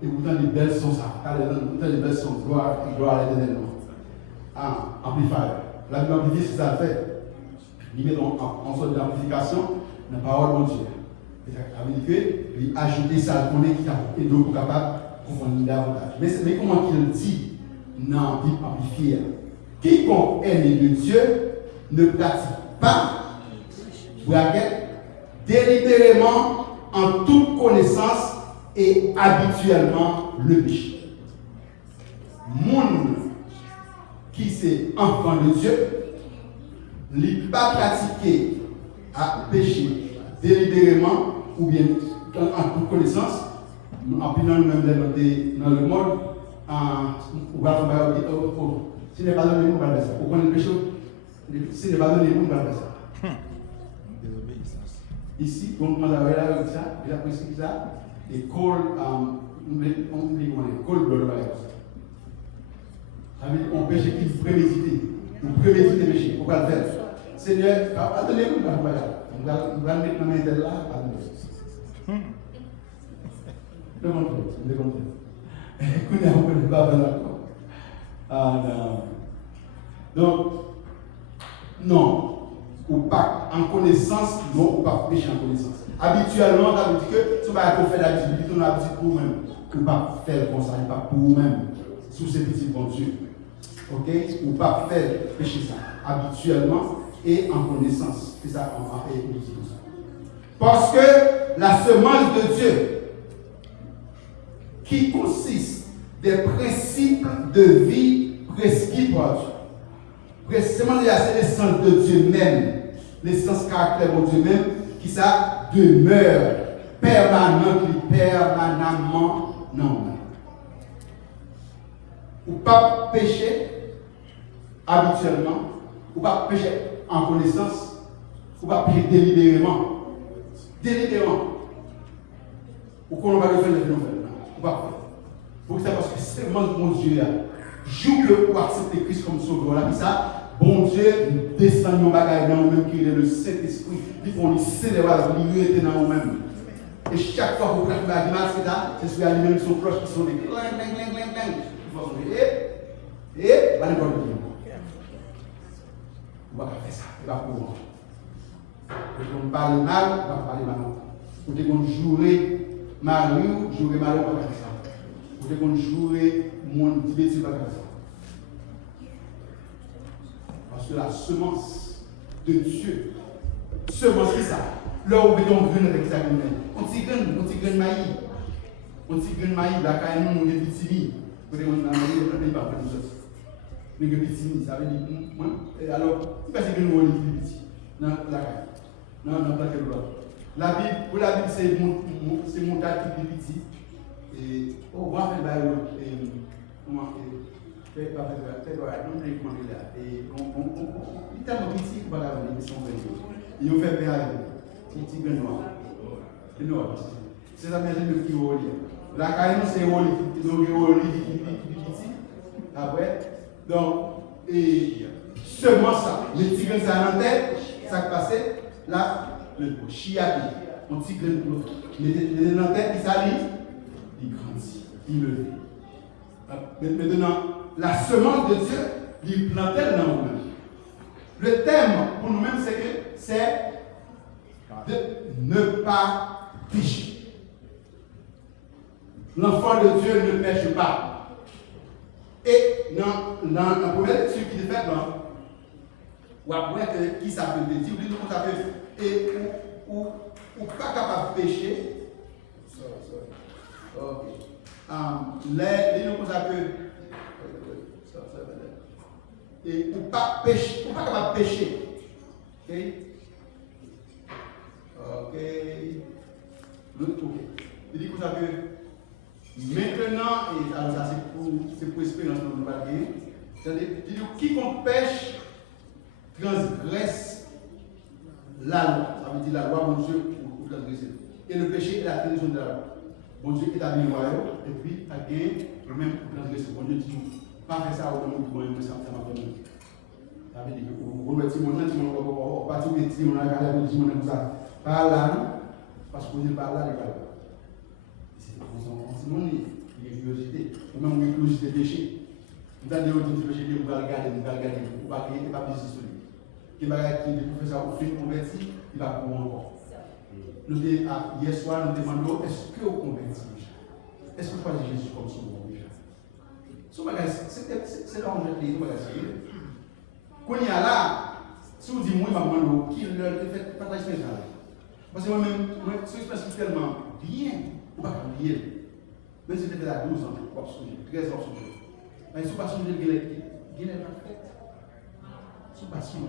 et vous entendez des belles sons ça. Vous entendez des belles sons gloire à l'Éternel. Amplifier. La Bible amplifiée c'est ça fait. Il met en sorte d'amplification la parole de Dieu. Ça veut dire que il ajouter ça pour qui est donc capable de comprendre davantage. Mais comment qu'il dit dans Bible amplifiée? Quiconque est né de Dieu ne pratique pas, délibérément, en toute connaissance et habituellement le péché. Monde qui c'est enfant de Dieu, ne pas pratiquer à pécher délibérément ou bien en toute connaissance, en plus dans le monde, si n'est pas donné, nous allons faire ça. Vous connaissez le péché? Si n'est pas donné, nous allons faire ça. Désobéissance. Ici, on a là ça, il a pris ça, et col, col blood virus. Ça veut dire qu'on péché qui prémédité. Vous préméditez le péché. Pourquoi le faire? Seigneur, attendez-nous, on va mettre dans la main de là, attendez. Demandez. Écoutez, on ne peut pas faire là. Ah non. Donc, non, ou pas en connaissance, non, ou pas pécher en connaissance. Habituellement, ça veut dire que si on va faire l'habitude, on a l'habitude pour vous-même. Ou pas faire comme ça, pas pour vous-même. Sous ces petits bons Dieu. Ok? Ou pas faire pécher ça. Habituellement et en connaissance. C'est ça qu'on va faire comme ça. Parce que la semence de Dieu, qui consiste des principes de vie prescrits par Dieu. Précisément, c'est l'essence de Dieu même, l'essence caractère de Dieu même, qui ça demeure permanemment non. Ou pas pécher habituellement, ou pas pécher en connaissance, ou pas pécher délibérément. Ou qu'on va le faire, ou pas faire. Pour ça, parce que c'est vraiment mon Dieu. Joue que pour accepter Christ comme sauveur. Là, ça, bon Dieu, descend nos bagages dans nous-mêmes, qui est le Saint-Esprit, qui font les célébrer, qui est dans nous-mêmes. Et chaque fois que vous faites la guimard, c'est celui à lui-même qui sont proches, qui sont des cling. Il faut se dire, va aller voir le Dieu. On va faire ça, il va pouvoir. Quand on parle mal, on va parler mal. Quand on jouerait mal, on va faire ça. Vous devez qu'on joue mon petit pas comme ça. Parce que la semence de Dieu, semence qui ça, là où on graine avec ça, on t'y graine maïs. On t'y graine maïs, la caille, on est petit. Vous devez qu'on a maïs, on ne peut pas faire de choses. Mais que petit, ça veut dire, alors, il passe que nous on est petit. Non, la caille. Non, pas que l'autre. La Bible, pour la Bible, c'est mon tas qui est petit. Et on va faire comment faire pas faire non plus comment là et on tellement petit qu'on va la venir son et on fait bien avec petit noir c'est ça mais le qui au lit la caille c'est au lit Après, donc, et seulement ça, le tigre ça en tête, ça qui passait, là, le chiapi, on tigre le dans la tête, il s'allie, il grandit, il le vit. Maintenant, la semence de Dieu, il plantait dans nous-mêmes. Le thème pour nous-mêmes, c'est de ne pas pécher. L'enfant de Dieu ne pêche pas. Et dans la première lecture qui est faite, ou après qui s'appelle des dire, on s'appelle, et ou pas capable de pécher. Ok. Les nous s'appelle, et ou pas pécher, ou pas capable de pécher. Ok. Ok. L'autre, ok. Il dit qu'on s'appelle. Maintenant, et alors ça c'est pour expérience dans le papier, c'est-à-dire, quiconque pêche transgresse la loi. Ça veut dire la loi, bon Dieu, pour transgresser. Et le péché est la trahison de la loi. Bon Dieu établit le royaume, et puis, à gagner, même pour transgresser. Bon Dieu dit, pas faire ça au nom du bon Dieu, ça m'a fait. Ça veut dire que vous mettez mon nom, on va partir de mon nom, comme ça. Par là, parce que vous n'êtes pas là, les gars. C'est mon livre, il y a une curiosité. Même une curiosité péché. Vous avez dit péché, vous allez regarder, vous ne pas créer, pas plaisir sur lui. Qui va faire ça au fin converti, il va courir encore. Hier soir, nous demandons est-ce que vous convertissez déjà? Est-ce que vous croyez Jésus comme sauveur déjà? C'est là où on est les deux. Quand il y a là, si vous dites moi, je me demande qui le fait, pas d'expérience. Parce que moi-même, cette expérience est tellement bien. Ou pas oublier. Même si tu étais à 12 ans, 13 ans, mais si tu passes une il est parfait. Si tu passes une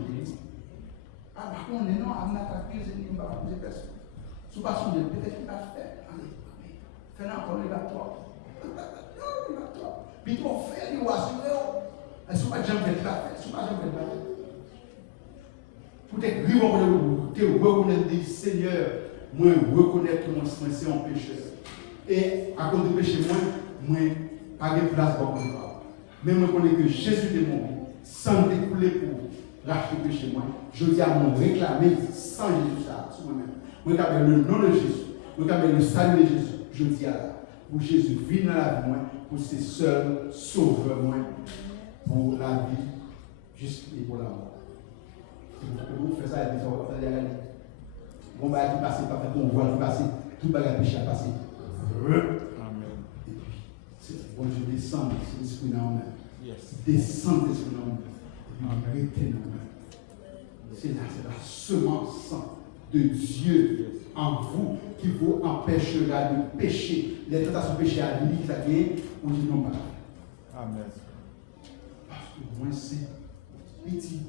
ah, par contre, non, on a attaqué, je ne vais pas poser personne. Si tu passes une peut-être qu'il va faire. Fais-le encore, il va toi. Non, il va toi. Puis tu vas faire, il va assurer. Si tu pas jamais fait, il va faire. Si tu pas jamais fait, il va faire. Peut-être que tu reconnaître Seigneur, moi, reconnaître que moi, c'est un pécheur. Et à cause du péché, moi, pas de place pour moi. Mais moi, je connais que Jésus est mort, sans découler pour racheter le péché, moi. Je dis à mon réclamer sans Jésus, ça, sur moi-même. Moi, je le nom de Jésus, moi, je le salut de Jésus. Je dis à là, pour Jésus, vient dans la vie, moi, pour ses seuls sauveurs, moi, pour la vie, juste et pour la mort. Vous faites ça, et puis ça va faire bon, bah, qui passe, pas fait qu'on voit qui passe, tout bagage péché à passer. Amen. Et puis, c'est bon Dieu descend, c'est l'esprit dans nous. Descend l'esprit dans nous. Et puis, c'est la semence de Dieu en vous qui vous empêchera de pécher. Les tentations de péché à l'île, ça vient, on dit non pas. Amen. Parce que moi, c'est petit.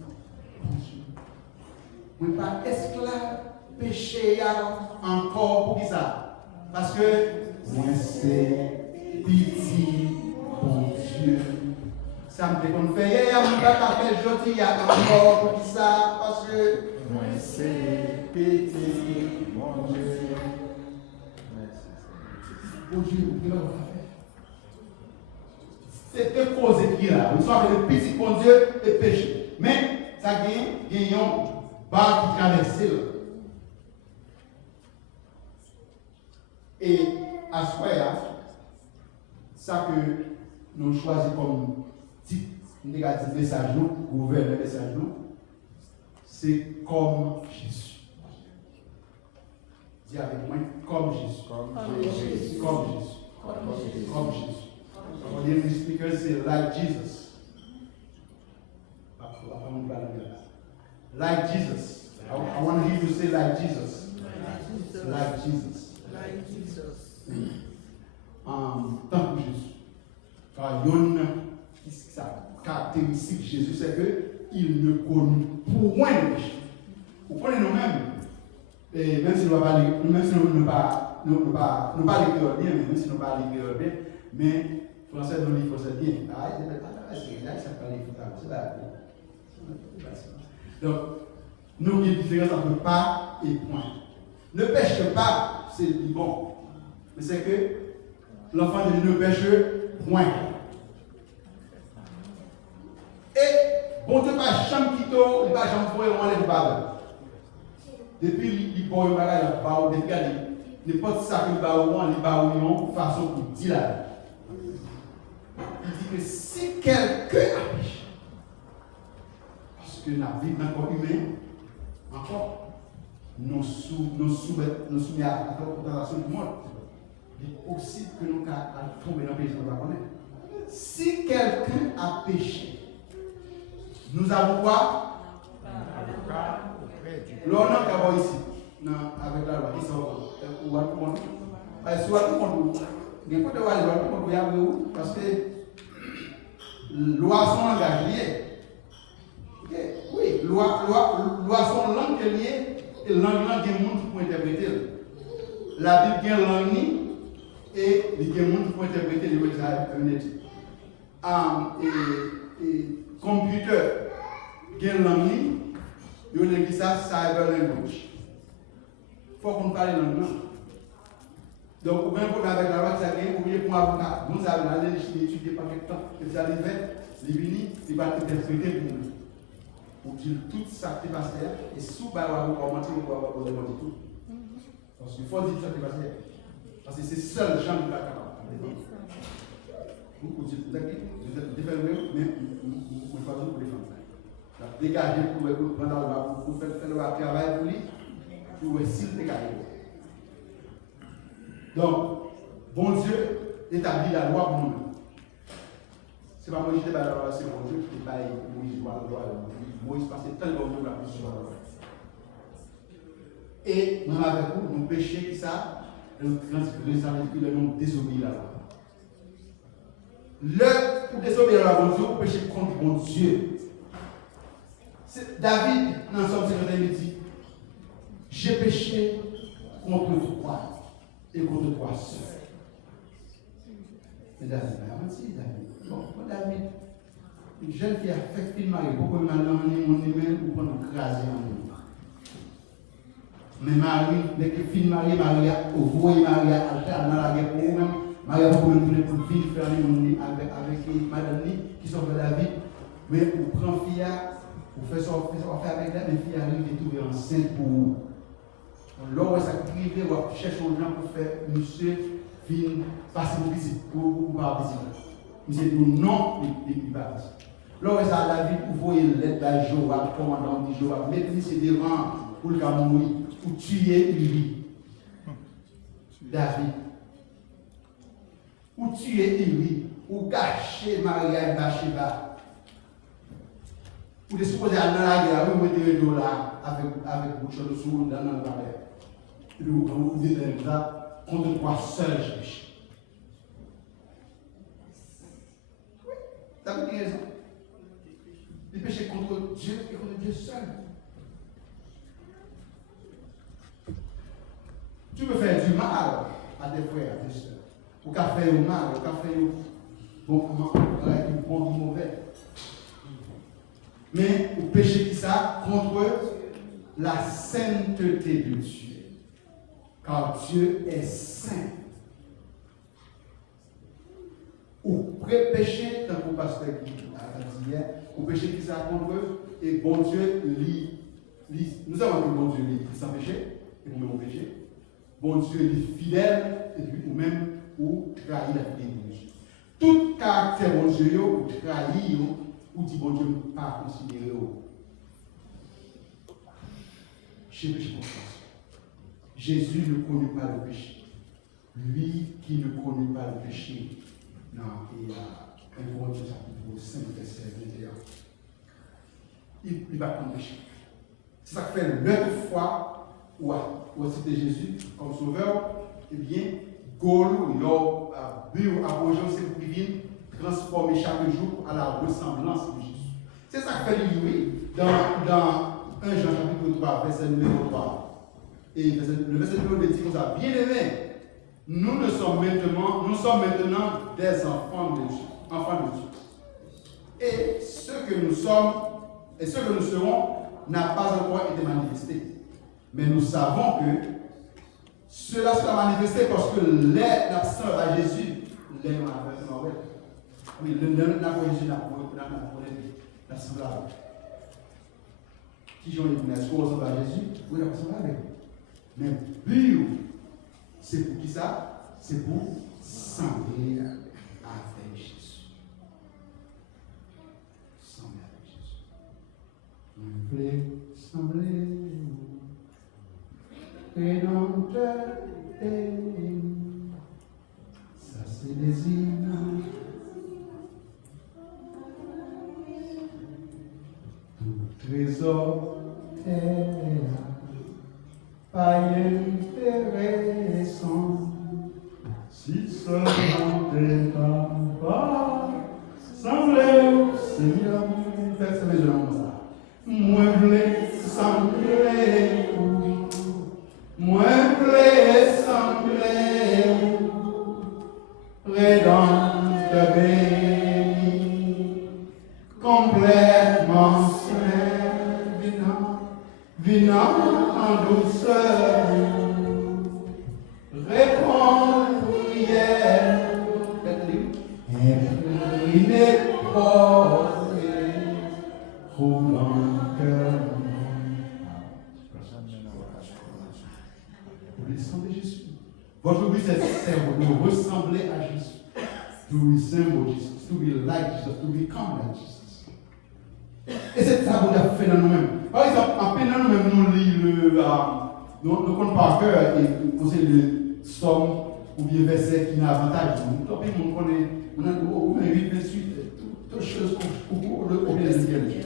Moi, pas esclave, péché encore pour qui ça? Parce que moi, c'est petit, bon Dieu. Ça me fait qu'on fait, je ne vais pas faire jeudi encore pour qui ça? Parce que moi, c'est petit, bon Dieu. Bon Dieu, vous pouvez faire. C'est que cause qui est là. Nous sommes avec le petit bon Dieu et péché. Mais ça gagne un bar qui traverse là. Et à ce moment-là, ça que nous choisissons comme type négatif message, gouverne le message, c'est comme Jésus. Dis avec moi, comme Jésus. Comme Jésus. Comme Jésus. Comme Jésus. The English speaker say, like Jesus. Like Jesus. I want to hear you say, like Jesus. Like Jesus. Like Jesus. Tant que Jésus. Car il y a une caractéristique de Jésus, c'est qu'il ne connaît point le péché. Vous connaissez nous-mêmes. Et même si nous ne parlons pas l'écrire bien, même si nous ne parlons pas l'écrire bien, mais français nous dit français bien. Donc, nous avons une différence entre pas et point. Ne pêche pas, c'est bon. Mais c'est que l'enfant de Dieu ne pêche point. Et bon Dieu pas jamais quitté, il va jamais voir on enlève pas. Depuis il boit un bagage là, pas depuis n'importe ça que ba ou on ba ou façon pour dire là. Il dit que si quelqu'un a péché, parce que la vie d'un corps humain, encore, nous soumis à la tentation du monde, il est possible que nous tombions dans le péché, nous ne connaissons pas. Si quelqu'un a péché, nous avons quoi? L'honneur qu'il y a ici, avec la loi, qui sont ou à tout le monde. Soit tout le monde, n'importe où aller, tout le monde y où, parce que loi son langage lié. Oui, loi son langue liée, et langue qui est monde pour interpréter. La Bible est langue et il y a monde pour interpréter les messages. Et computer qui est langue, il y a ça cyber language. Il faut qu'on parle langue. Donc, vous avez un problème avec la loi, vous avez oublié pour un avocat. Vous allez aller étudier par quel temps. Et vous allez faire, les vignes, il va interpréter pour vous. Pour dire tout ça qui va se faire. Et si vous allez vous mentir, vous allez vous demander tout. Parce qu'il faut dire tout ça qui va se faire. Parce que c'est seul Jean qui va être capable. Vous dites, vous êtes défermé, mais vous ne faites pas pour défendre ça. Dégagez pour prendre pour faire le travail pour lui, pour s'il dégage. Donc, bon Dieu établit la loi pour nous. Ce n'est pas Moïse qui établit la loi, c'est bon Dieu qui établit Moïse la loi. Moïse passait tellement de temps à la loi. Et nous avec vous, nous péchons qui ça, nous transgressons ça veut dire que nous désobéissons la loi. Le pour désobéir la loi, bon Dieu, pour pécher contre bon Dieu. David, dans Somme 51, il dit, j'ai péché contre toi et contre toi seul. Et David, bon, David, une jeune qui a fait film marié, pourquoi maintenant on est même pour nous craser en nous. Mais Marie, dès que film marié, Marie a envoyé Marie à altar dans la guerre pour nous-mêmes, Marie a pour nous pour vivre faire avec madame qui sont de la vie, mais pour prendre fille, pour faire ça, on fait avec elle, les filles arrivent et trouver enceinte pour vous. Là, ça privé, on cherche aux gens pour faire monsieur, film, passer pour visite, pour voir visite. Monsieur dit non, il va passer. Là, ça la vie pour voyer l'aide à Joab, commandant de Joab, mettre monsieur devant pour le mourir, pour tuer lui. David. Pour tuer lui, pour gâcher Maria et Bathsheba. Pour les supposer à la guerre, vous mettez $2 avec beaucoup de choses dans le palais. Et vous dites là, contre toi seul je péché. Oui, tu as bien raison. Il péché contre Dieu et contre Dieu seul. Tu peux faire du mal à tes frères, à tes soeurs. Ou qu'à faire du mal, ou qu'à faire du bon, du mauvais. Mais au péché qui ça contre la sainteté de Dieu. Car Dieu est saint. Ou péché, tant que le pasteur qui a dit hier, ou péché qui ça contre eux, et bon Dieu nous avons dit bon Dieu sans péché, et nous-mêmes péché. Bon Dieu est fidèle, et puis nous-mêmes, ou trahir la fidélité de Dieu. Tout caractère bon Dieu, ou trahir, ou dit bon Dieu pas considéré. J'ai péché pour ça. Jésus ne connaît pas le péché. Lui qui ne connaît pas le péché. Non, il y a un bon Dieu chapitre 5, verset 21. Il va prendre le péché. C'est ça qui fait l'autre fois où c'était Jésus comme sauveur, eh bien, Golo, il a bu à Bojo, c'est pour qu'il vienne transformer chaque jour à la ressemblance de Jésus. C'est ça qui fait lui, dans 1 Jean chapitre 3, verset numéro 3. Et le verset numéro 2 dit comme ça, bien aimé, nous sommes maintenant des enfants de Dieu. Et ce que nous sommes et ce que nous serons n'a pas encore été manifesté. Mais nous savons que cela sera manifesté parce que l'absence à Jésus Oui, le n'a pas Jésus n'a pas semblable. Qui j'en ai est-ce qu'on ressemble à Jésus? Oui, on ressemble à lui. Mais pur, c'est pour qui ça? C'est pour sembler avec Jésus. Sembler avec Jésus. On voulait sembler Rédempteur et ça c'est des images. Tout trésor est là, pas intéressant. Si seulement des pas sembler au Seigneur, faites mes gens comme ça. Moi voulais sembler, moi voulais sembler, Rédempteur béni, complètement saint, venant en douceur, répondre prière, imprimer porter, roulant cœur. Vous ressemblez à Jésus. Votre but c'est de ressembler à Jésus. To resemble Jesus, to be like Jesus, to become like Jesus. Et c'est ça qu'on a fait dans nous-mêmes. Par exemple, en peine dans nous-mêmes, nous lisons nous compte par cœur et on sait le somme ou bien verset qui n'a avantage. Nous connaît, on a 8, 28, toutes choses qu'on bien les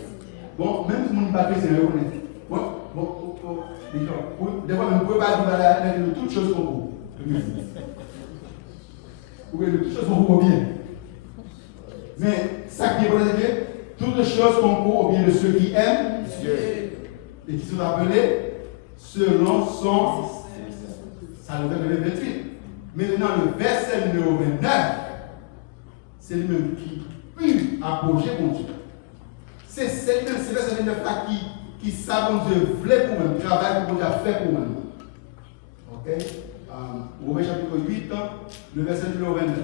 bon, même si on n'est pas chrétien, on connaît. Des fois, même on ne peut pas dire toutes choses qu'on peut. Oui, toutes choses qu'on peut bien. Mais ça qui est bon, c'est que toutes les choses concourent au bien de ceux qui aiment Dieu et qui sont appelés selon son. Ça nous donne le 28. Maintenant, le verset numéro 29, c'est lui-même qui peut approcher mon Dieu. C'est ce verset 29-là qui ça, mon Dieu, voulait pour moi, travail que mon Dieu a fait pour moi. Ok? Romains chapitre 8, le verset numéro 29.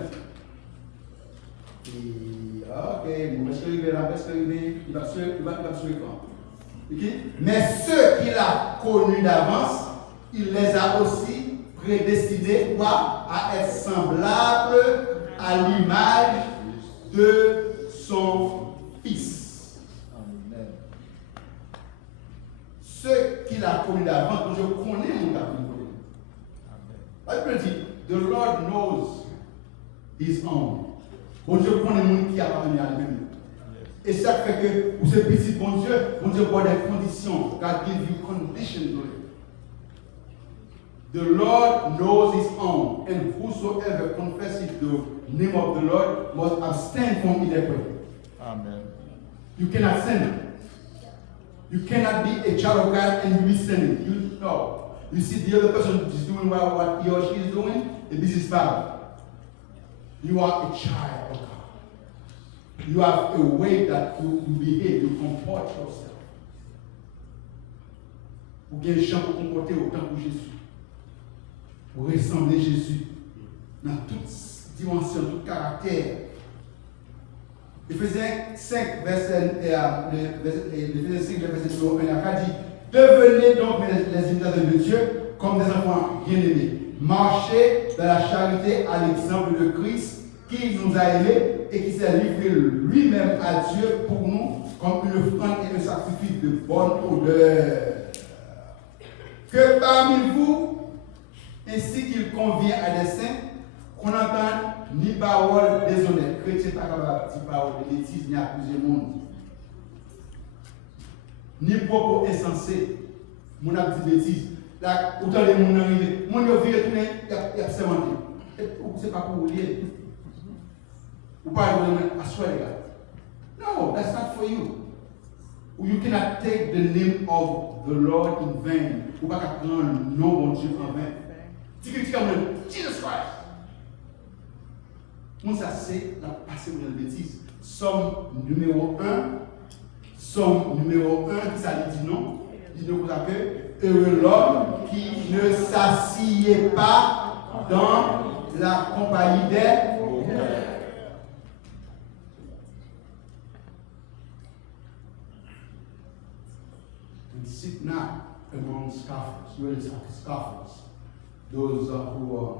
Ok, bon, est-ce qu'il va se quand? Mais ceux qu'il a connus d'avance, il les a aussi prédestinés à être semblables à l'image de son Fils. Amen. Ceux qu'il a connus d'avance, je connais mon capitaine. La Bible dit, the Lord knows his own. Bon Dieu connaît les gens qui appartiennent à lui-même. Et ça fait que pour ce petit bon Dieu voit des conditions. God gives you conditions to it. The Lord knows his own, and whosoever confesses the name of the Lord must abstain from iniquity. Amen. You cannot sin. You cannot be a child of God and be sinning. No. You see the other person is doing what he or she is doing, and this is bad. You are a child of God. You have a way that you behave, you comport yourself. Vous avez gens pour comporter autant que Jésus. Pour ressembler à Jésus dans toute dimension, tout caractère. Éphésiens 5, verset 1 dit, devenez donc les imitateurs de Dieu comme des enfants bien-aimés. Marchez dans la charité à l'exemple de Christ qui nous a aimés et qui s'est livré lui-même à Dieu pour nous comme une offrande et un sacrifice de bonne odeur. Que parmi vous, ainsi qu'il convient à des saints, qu'on n'entende ni parole déshonnête. Chrétien pas capable de dire parole de bêtises ni accuser le monde. Ni propos insensés. Mon a dit bêtises. Là, autant les gens arrivent. Mon yo vient tourner, il y a sémanté. C'est pas pour vous lier. Ou pas de asseoir les gars. No, that's not for you. You cannot take the name of the Lord in vain. Ou pas prendre le nom de Dieu en vain. Dis-le comme Jesus Christ. Moi, ça c'est la passée de la bêtise. Somme numéro 1. Somme numéro 1 qui ça dit non. Il dit que heureux l'homme qui ne s'assied pas dans la compagnie des And sit not among scoffers. Where is scoffers? Those who are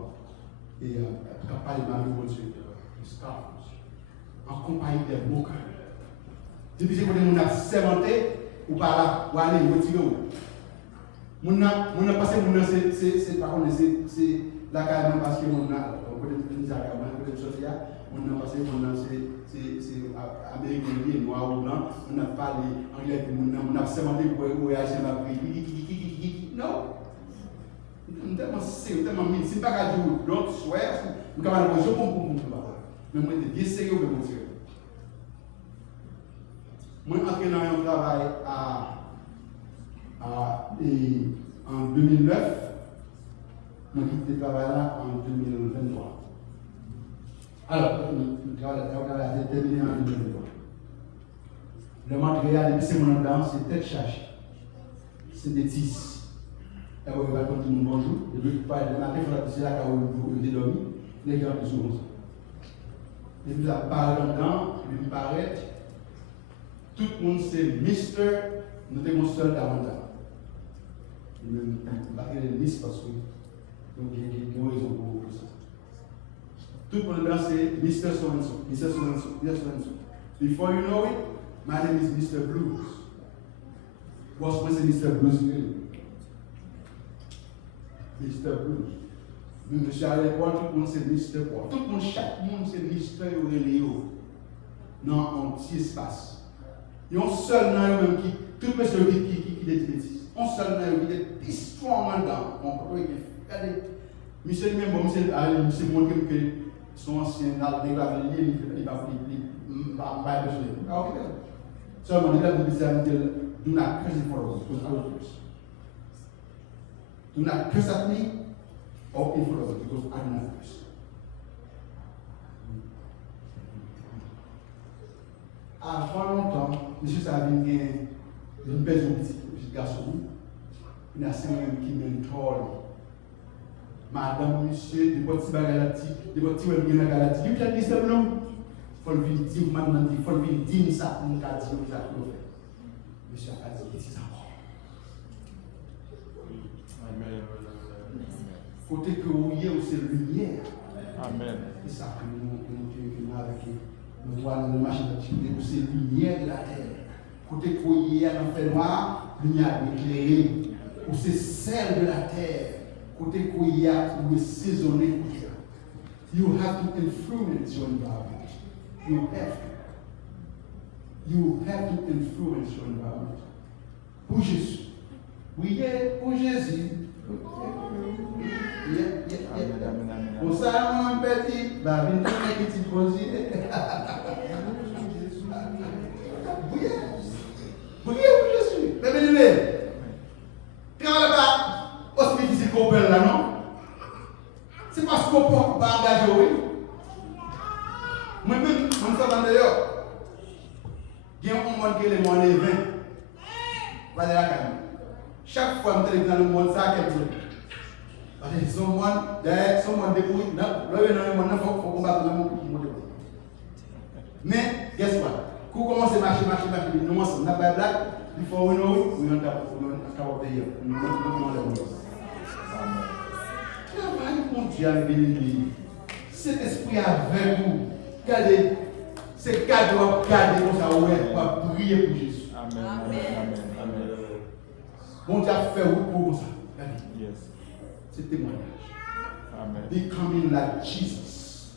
capables de scoffers. En compagnie des moqueurs. Depuis que vous avez sémenté, ou par là, ou aller retirer. Mon a passé, c'est par contre, c'est la carrière parce que mon a, on a passé, c'est américain, noir ou blanc, on a parlé anglais, on a sémenté pour voyager dans la vie. Non. C'est tellement mine. C'est pas qu'à dire d'autres swear, nous avons une position pour mais moi, je suis bien sérieux, mais monsieur. Moi, je suis entré dans un travail en 2009. Je quitté le travail là en 2023. Alors, le travail a été terminé en 2023. Le matériel, depuis c'est mon dedans, c'est tête chargée. C'est des tisses. Et vous allez continuer bonjour. Et puis, le matin, il faut c'est là que vous avez dormi. Les gens qui sont et puis, ça parle dedans, il me paraît. Tout le monde c'est Mister, nous sommes seuls davantage. Il me paraît le Miss parce que donc il y a une raison pour ça. Tout le monde dedans c'est Mr. So-and-so, Mr. So-and-so, Mr. So-and-so. Before you know it, my name is Mr. Blues. What's my name, Mr. Blues? Mr. Blues. Monsieur à l'école, tout le monde c'est Mr. Paul. Tout le monde, chaque monde c'est Mr. Aurélio. Dans un petit espace. Il y a un seul nom même qui, tout le monde qui dit bêtises. Un seul nom qui est plus strong dedans. On peut regardez. Monsieur lui-même, bon, monsieur montre que son ancien dans le déclaré, il va pas besoin. Ah, ok. Seulement, il a dit do not curse for us, because I was curse. Do not curse at me. Or influence because I do not curse. Avant longtemps, monsieur Savin une petit garçon, il a 5 ans qui mentor. Madame, monsieur, des petits bagages, des petits webinaires galati. Il a dit ça, non? Il faut le dire, maintenant, il faut le dire ça pour nous dire ça pour nous faire. Monsieur a dit, c'est ça. Amen. Côté que vous y êtes, c'est lumière. Amen. C'est ça que nous avec nous voyons dans le marché d'activité, c'est lumière de la terre. Côté que vous y êtes, dans le fait noir, lumière éclairée. C'est celle de la terre. Côté que vous y êtes, vous saisonnez. You have to influence your environment. You have to. You have to influence your environment. Pour Jésus. Oui, pour Jésus. Pour ça, mon petit, va venir une petite posée. Oui, Jésus. Mais bien, quand là-bas, aussi difficile qu'on peut là, non? C'est parce qu'on ne peut pas engager, oui. Moi-même, je suis d'ailleurs. Il y a un monde qui est le monde 20. Voilà la gamme. Chaque fois que je suis dans le monde, ça a quelque chose. Parce que someone débrouille, là, il y a un monde, il faut combattre le monde. Mais, guess what? Quand on commence à marcher, nous sommes dans la blague, il faut we know it, we don't have to pay you. Nous sommes dans le monde. Mon Dieu a béni. Cet esprit avec vous. Regardez, c'est cadeau, regardez comme ça, ouais, pour prier pour Jésus. Amen. Mon Dieu a fait pour ça. Yes. C'est témoignage. Amen. Becoming like Jesus.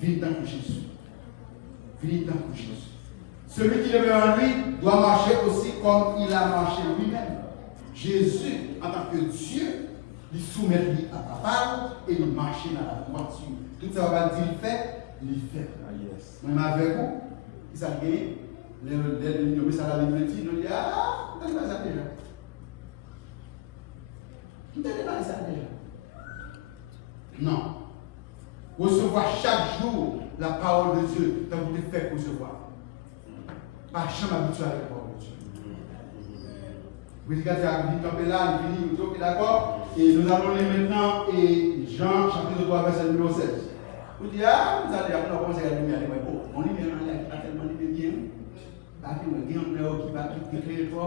Vite dans Jésus. Vite dans Jésus. Celui qui demeure en lui doit marcher aussi comme il a marché lui-même. Jésus, en tant que Dieu, il soumet lui à la parole et il marche dans la voiture. Tout ça va dire il fait. Ah, yes. Même avec vous, il s'est gagné. Les ça la Bible dit, nous dit, ah, vous n'avez pas ça déjà. Vous n'avez pas ça déjà. Non. Recevoir chaque jour la parole de Dieu, ça vous fait recevoir. Pas jamais habitué avec la parole de Dieu. Vous regardez, il est là, il finit, ok, d'accord. Et nous allons lire maintenant Jean chapitre 3, verset numéro 16. Vous dites, ah, vous allez après commencer à la lumière. On lit bien, il y a tellement de bien. Qui va éclairer toi.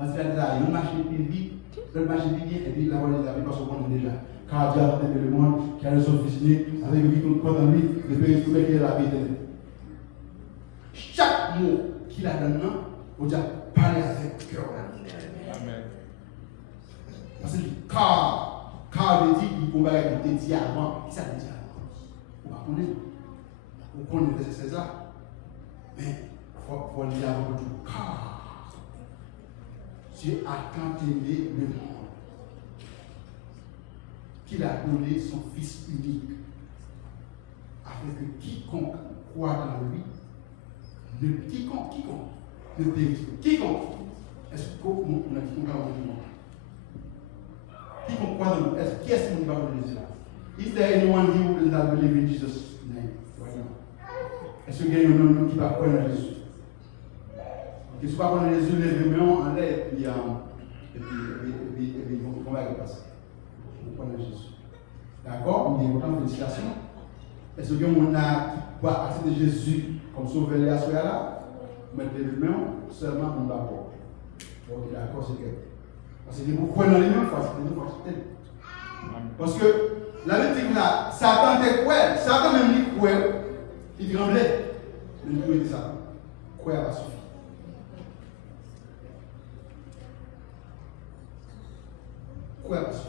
Parce qu'il y a un marché public, le marché public, et puis la voie des amis, parce qu'on est déjà. Car Dieu a tenté le monde, qui a le son physique, avec lui qui compte en lui, le pays tout qui est la vie éternelle. Chaque mot qu'il a donné, on doit parler avec cœur. Amen. Parce que car veut dire qu'il combat avec le dit avant. Qui ça veut dire avant? On connaît le verset 16 là. Mais il faut lire avant tout. Car Dieu a tant aimé le monde qu'il a donné son Fils unique, afin que quiconque croit dans lui, quiconque ne périsse pas. Quiconque. Est-ce qu'on a dit qu'on va le monde? Quiconque croit dans lui, qui est-ce qu'on va le Jésus là? Is there anyone here who does not believe in Jesus' name right now? Est-ce qu'il y a un homme qui va croire dans Jésus? Qui ne soit pas dans Jésus, les mains en l'air, et puis on va repasser. Jésus. D'accord? Il y a autant de félicitations. Est-ce que mon âme qui va accepter Jésus comme sauveur et assuré là? Mettre les mains seulement on va voir. Ok, d'accord, c'est que. Parce que vous prenez dans les mêmes fois, c'est une fois. Parce que la même chose là, Satan était cruel. Satan même dit cruel, il tremblait. Mais nous pouvons dire ça. Cruel va suffire.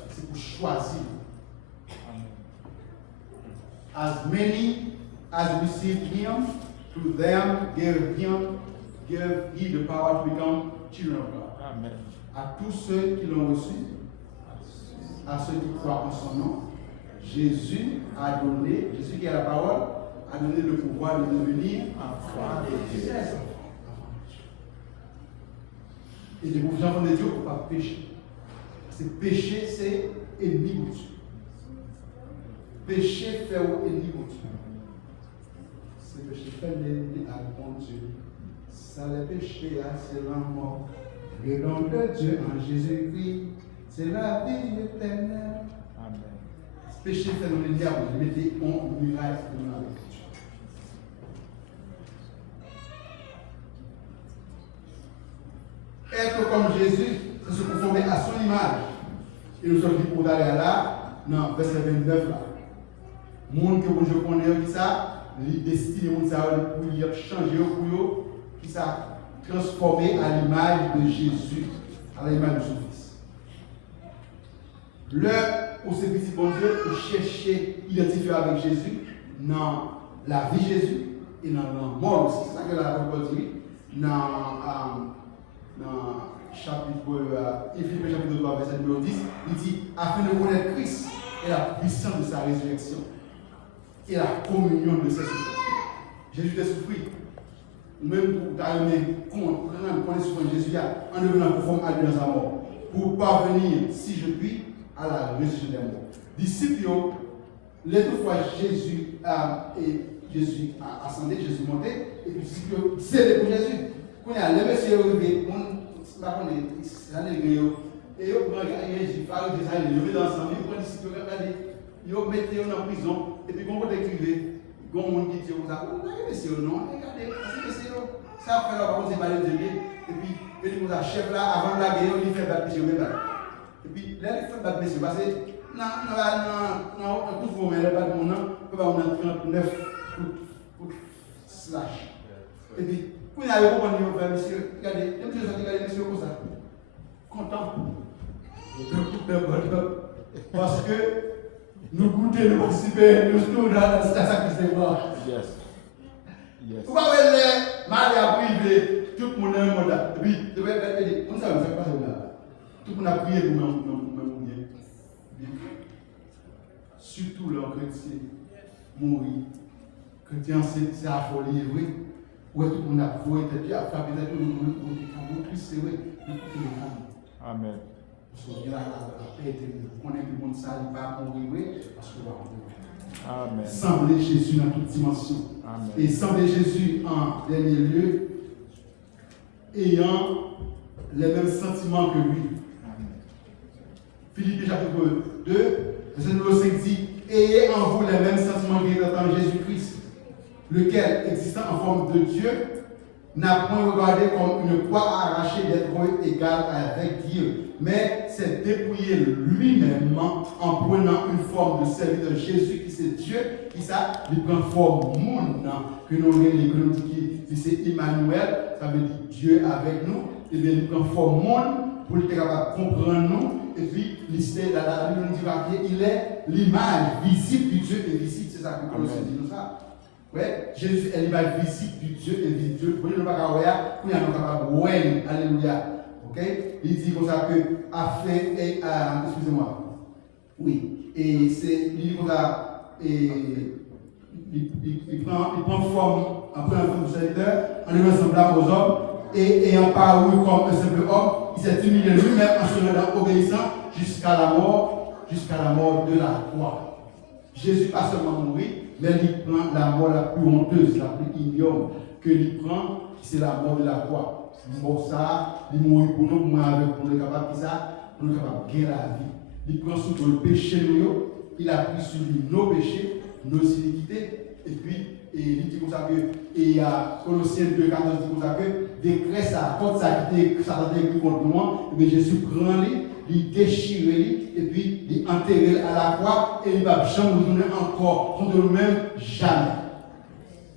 C'est pour choisir. As many as received him, to them gave he the power to become children of God. Amen. À tous ceux qui l'ont reçu, à ceux qui croient en son nom, Jésus qui a la parole, a donné le pouvoir de devenir enfant de Dieu. Et les enfants de Dieu ne peuvent pas pécher. Parce que péché, c'est ennemi de Dieu. Péché fait ennemi de Dieu. C'est péché fait l'ennemi à bon Dieu. Ça, le péché, c'est la mort. Le nom de Dieu en Jésus-Christ, c'est la vie éternelle. Amen. Péché fait dans le diable, je mettais en miracle avec Dieu. Être comme Jésus, c'est se conformer à son image. Et nous sommes dit pour aller là, dans verset 29 là. Monde que je connais, qui ça, les destinés, pour changer pour eux, qui ça, transformé à l'image de Jésus, à l'image de son Fils. L'heure où ces petits bon Dieu pour chercher, identifier avec Jésus, dans la vie de Jésus et dans la mort aussi. C'est ça que la parole dit. Dans Philippiens chapitre 3, verset numéro 10, il dit, afin de connaître Christ et la puissance de sa résurrection et la communion de ses souffrances. Jésus a souffert. Même pour connaître souffrance Jésus en devenant conforme à Dieu dans sa mort, pour parvenir, si je puis, à la résurrection des morts. Disciples, les deux fois Jésus a ascendé, Jésus monté, et puis disciples, c'est pour Jésus. Quand il y a les messieurs arrivés, on va connaître, c'est un négrier, et ils prennent Jésus, ils mettent ensemble, ils prennent disciples, ils mettent en prison, et puis quand on écrivait, quand on dit que vous avez messieurs, non, regardez, ça fait là, c'est pas les aimés, et puis, il nous a chef là, avant la guerre, il fait battre messieurs, et puis, là, il fait battre messieurs, parce que, non, coup de vous, mais là, pas de mon nom, on va en 39 slash. Et puis, vous n'avez pas compris, monsieur, regardez, monsieur, comme ça, content. Parce que nous goûtons, nous participons, nous sommes dans la sacrifice de mort. Yes. Yes. Vous voyez, mal à privé, tout le monde est un mot là. Et puis, on ne sait pas ça. Tout le monde a prié pour nous. Surtout leur chrétien mourir. Chrétien, c'est la folie, oui. Où tout le monde a voué, Dieu a frappé, tout le monde Christ, c'est vrai. Amen. Parce que la paix est terrible. On connaît que le monde ça, il va mourir, oui, parce que va mourir. Amen. Sembler Jésus dans toute dimension. Amen. Et sembler Jésus en dernier lieu, ayant les mêmes sentiments que lui. Amen. Philippiens chapitre 2, verset numéro 5 dit, ayez en vous les mêmes sentiments qui étaient en Jésus-Christ, lequel, existant en forme de Dieu, n'a point regardé comme une croix arrachée d'être égal avec Dieu, mais s'est dépouillé lui-même en prenant une forme de serviteur. Jésus qui c'est Dieu, qui ça, il prend forme monde, que nous disons que c'est Emmanuel, ça veut dire Dieu avec nous, et bien il prend forme monde pour être capable de comprendre nous, et puis dans la Bible il est l'image visible du Dieu invisible, c'est ça que Colossiens dit nous ça. Ouais, Jésus est l'image visible du Dieu invisible. Vous ne pouvez pas voir, vous n'avez pas voir, alléluia. Ok? Il dit comme ça que a fait et excusez-moi. Oui, et c'est il dit comme ça et il prend forme de serviteur en étant semblable aux hommes et ayant paru comme un simple homme, il s'est humilié lui-même en se rendant obéissant jusqu'à la mort de la croix. Jésus pas seulement mourir, mais il prend la mort la plus honteuse, la plus ignoble que il prend, c'est la mort de la croix. Mort ça, il mourit pour nous, pour nous capable de ça, pour nous capable de gagner la vie. Il prend sous le péché nous, il a pris sur lui nos péchés, nos iniquités, et puis il dit comme ça que, et à Colossiens 2,14 dit comme ça que, décret ça, contre ça qui était écrit contre nous, et bien Jésus prend lui, il déchire lui, et puis il enterre à la croix, et il va jamais nous donner encore contre nous-mêmes, jamais.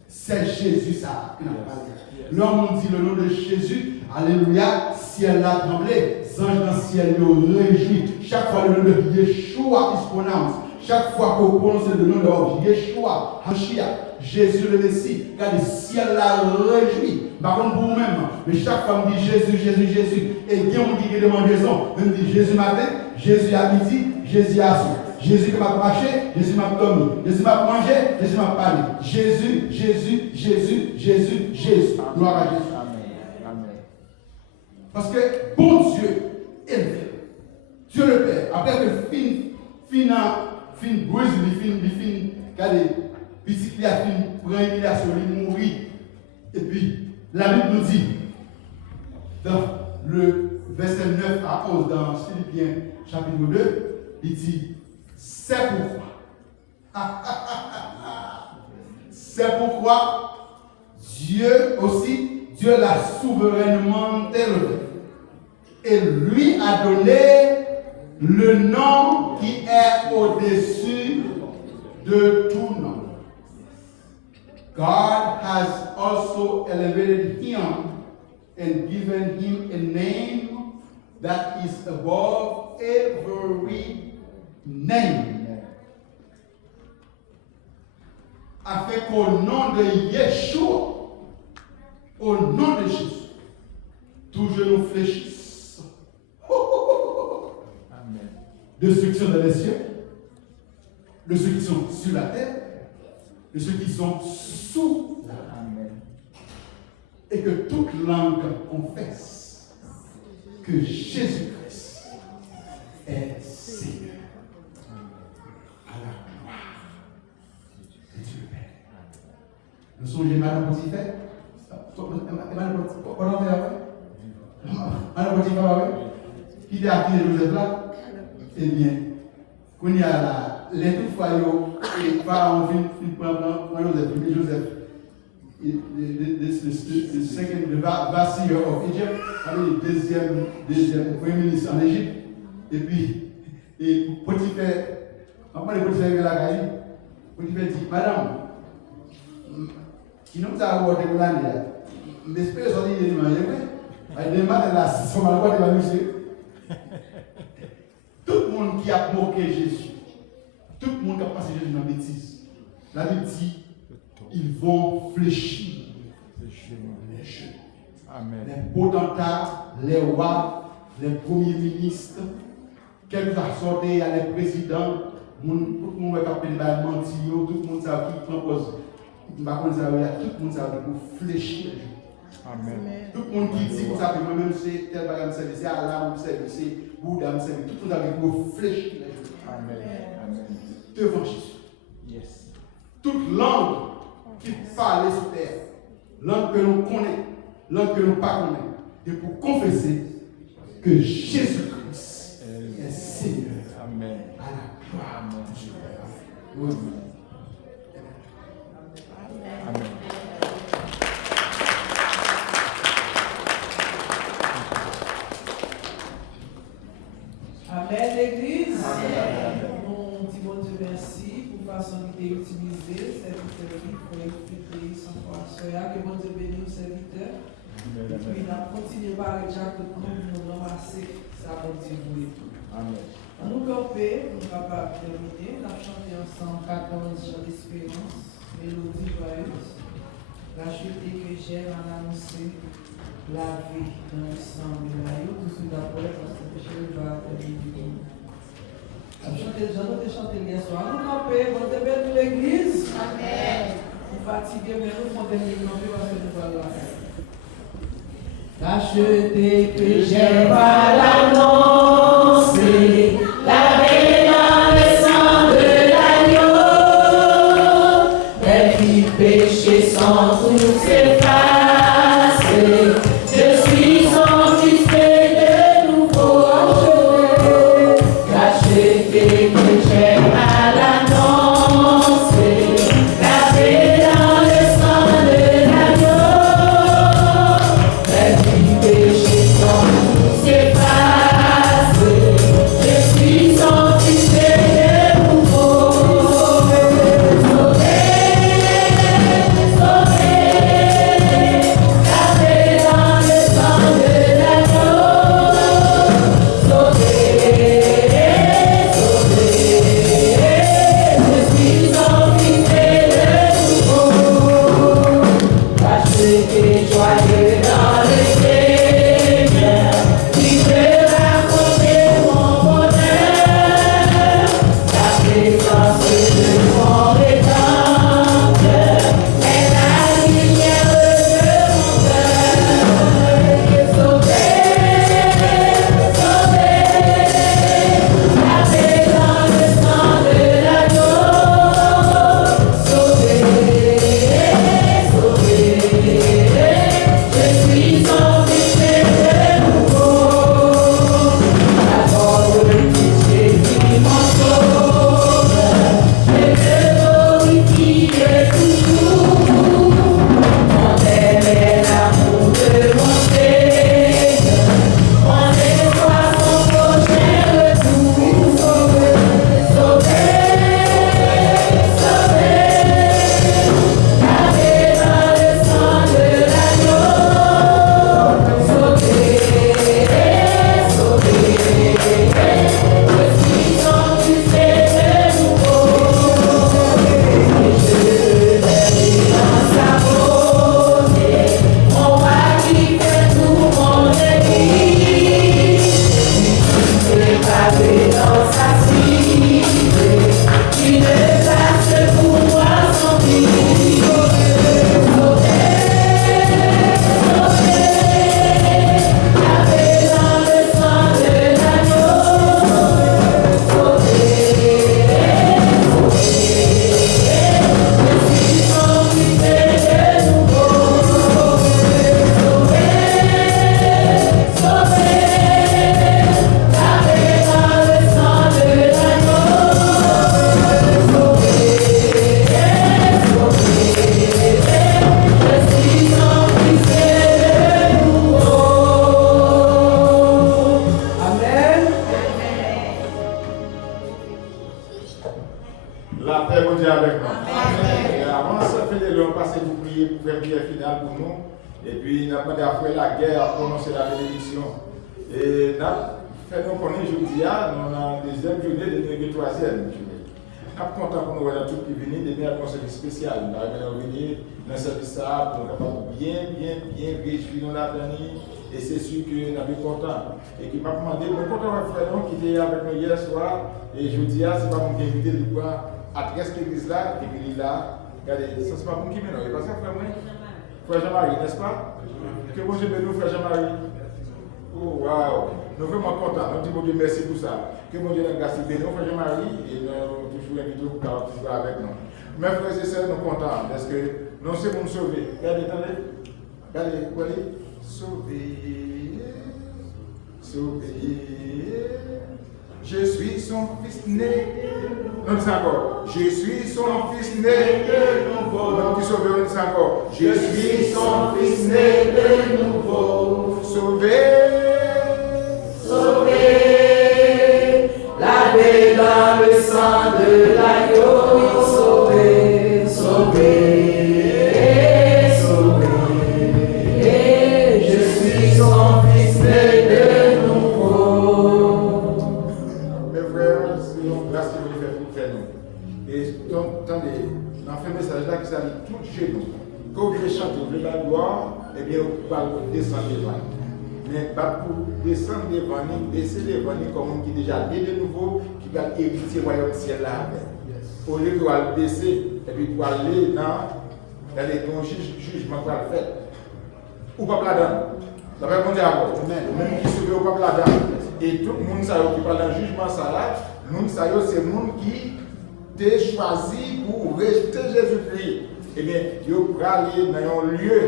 C'est Jésus ça qui n'a pas dit. L'homme dit le nom de Jésus, alléluia, ciel l'a tremblé, anges dans le ciel nous réjouit. Chaque fois le nom de Yeshua is pronounced. Chaque fois qu'on prononce le nom de Yeshua, Hamashiach, Jésus le Messie, car le ciel l'a réjoui. Par contre, pour vous-même, mais chaque fois on dit Jésus, Jésus, Jésus. Et bien on dit qu'il demande raison. On dit Jésus matin, Jésus à midi, Jésus à soir. Jésus qui m'a marché, Jésus m'a dormi. Jésus m'a mangé, Jésus m'a parlé. Jésus, Jésus, Jésus, Jésus, Jésus. Gloire à Jésus. Amen. Parce que bon Dieu élevé, Dieu le Père, après que fin brise, regardez, petit qui a fini prendre humiliation, il mourit. Et puis, la Bible nous dit, dans le verset 9 à 11, dans Philippiens chapitre 2, il dit, c'est pourquoi. C'est pourquoi Dieu aussi, Dieu l'a souverainement élevé. Et lui a donné le nom qui est au-dessus de tout nom. God has also elevated him and given him a name that is above every name. Afin qu'au nom de Yeshua, au nom de Jésus, tous genoux fléchissent. Amen. De ceux qui sont dans les cieux, de ceux qui sont sur la terre, de ceux qui sont sous la terre. Amen. Et que toute langue confesse que Jésus-Christ est Seigneur. À la gloire de Dieu le Père. Nous sommes Madame Potiphar. Madame Potiphar, qui a appris Joseph là, eh bien, quand il y a là, les tout foyaux, et Pharaon prend Joseph, the second, the vizier of Egypt, le deuxième premier ministre en Égypte, et puis, Potiphar, après le Potiphar est là, Potiphar dit, Madame, qui nous a abordé pour l'année, mais j'espère que ça dit, il m'a dit, là, si on m'a dit, monsieur, tout le monde qui a moqué Jésus, tout le monde qui a passé Jésus dans la bêtise, la Bible dit, ils vont fléchir les jeux. Amen. Les potentats, les rois, les premiers ministres, quel que soit sorti, il y a les présidents, tout le monde va appeler les mentir, tout le monde sait qui propose. Tout le monde sait pour fléchir les jeux. Amen. Tout le monde qui dit que ça, moi-même, c'est tel bagage, c'est Allah, c'est Bouddha, tout le monde a pour fléchir les jeux. Amen. Devant Jésus. Yes. Toute langue qui parle sur terre, langue que nous connaissons, langue que nous ne connaissons pas, et pour confesser que Jésus-Christ est Seigneur. Amen. À la gloire de Dieu. Amen. Amen, l'Église. Nous disons bon Dieu merci pour la façon d'utiliser serviteur pour expliquer son soya. Que bon Dieu bénisse le serviteur. Et puis, nous continuons par les gens de nous ramasser sa bonne Dieu. Amen. Nous camper, nous sommes capables de terminer. Nous avons chanté ensemble 14 jours d'espérance, mélodie joyeuse. La chute que j'aime en annoncer la vie dans le sang de l'agneau. Tout de suite après, parce que le péché va terminer. Nous avons chanté hier soir. Nous camper, nous devons l'église. Amen. Nous fatigués, mais nous devons camper parce que nous allons la faire. La chute que j'aime à l'annoncer. Lavé dans le sang de l'agneau, mes péchés sont tous effacés. Je suis sanctifié de nouveau. Caché que j'aime à l'annoncer. Lavé dans le sang de l'agneau, mes péchés sont tous effacés. Je suis sanctifié de nouveau. Sauvé, sauvé, lavé dans le sang de l'agneau. Sauvé, sauvé, je suis sanctifié de nouveau. Caché et joyeux dans le Seigneur, qui peut raconter mon bonheur. La présence de mon Rédempteur est la lumière de mon cœur. Sauvé, sauvé, lavé dans le sang de l'agneau. Sauvé, sauvé, je suis sanctifié de nouveau. La parole de Jésus mon sauveur, je le glorifie toujours. Mon aime est l'amour de mon Seigneur, mon espoir son prochain retour. Sauvé, sauvé, sauvé, lavé dans le sang de l'agneau. Sauvé, sauvé, je suis sanctifié de nouveau. Et je verrai dans sa beauté mon roi qui fait tout mon église. Gravé dans sa cité, une place pour moi sans prix. Sauvé, sauvé, lavé dans le sang de l'agneau. Sauvé, je suis sanctifié de nouveau. Sauvé, sauvé, lavé dans le sang de l'agneau. Sauvé, sauvé, je suis sanctifié de nouveau. Amen. La paix vous dit avec nous. Et avant ça, on passe pour prier pour faire prière finale pour nous. Et puis, nous avons demandé après la guerre à prononcer la bénédiction. Et nous faisons connaître aujourd'hui, nous avons la deuxième journée de la troisième journée. Nous sommes contents pour nous voir tout qui vient, de venir à un service spécial. Nous allons venir dans un service pour nous capables bien réjouir dans la dernière. Et c'est sûr que nous sommes contents. Et qui m'a demandé, nous sommes contents de frère qui était avec nous hier soir. Et je dis, c'est pas mon qui invité de voir adresse l'église là, et puis là, regardez, ça c'est pas mon qui mène, il pas ça frère moi? Frère Jean-Marie, n'est-ce pas? Que bon Dieu bénisse frère Jean-Marie. Oh waouh, nous sommes vraiment contents, nous disons bon Dieu merci pour ça. Que bon Dieu nous grâce bénisse frère Jean-Marie, et nous toujours invité pour toujours avec nous. Mes frères et sœurs, nous sommes contents, parce que nous sommes pour nous sauver. Regardez, regardez, sauver, sauver. Je suis son fils né. Non, c'est encore. Je suis son fils né de nouveau. Non, qui sauve, on dit encore. Je suis son fils né de nouveau. Sauvé. Sauvé. vous voulez la gloire, eh bien, vous pouvez descendre devant. Mais pas pour descendre devant nous, baisser devant nous comme on qui déjà né de nouveau, qui va hériter le royaume ciel là. Au lieu de le baisser, et puis pour aller dans le jugement qu'on va faire. Ou pas là-dedans. Ça va répondre à vous. Même qui se veut au peuple là-dedans. Et tout le monde qui parle dans le jugement, ça là, c'est le monde qui t'a choisi pour rejeter Jésus-Christ. Eh bien, il faut aller dans un lieu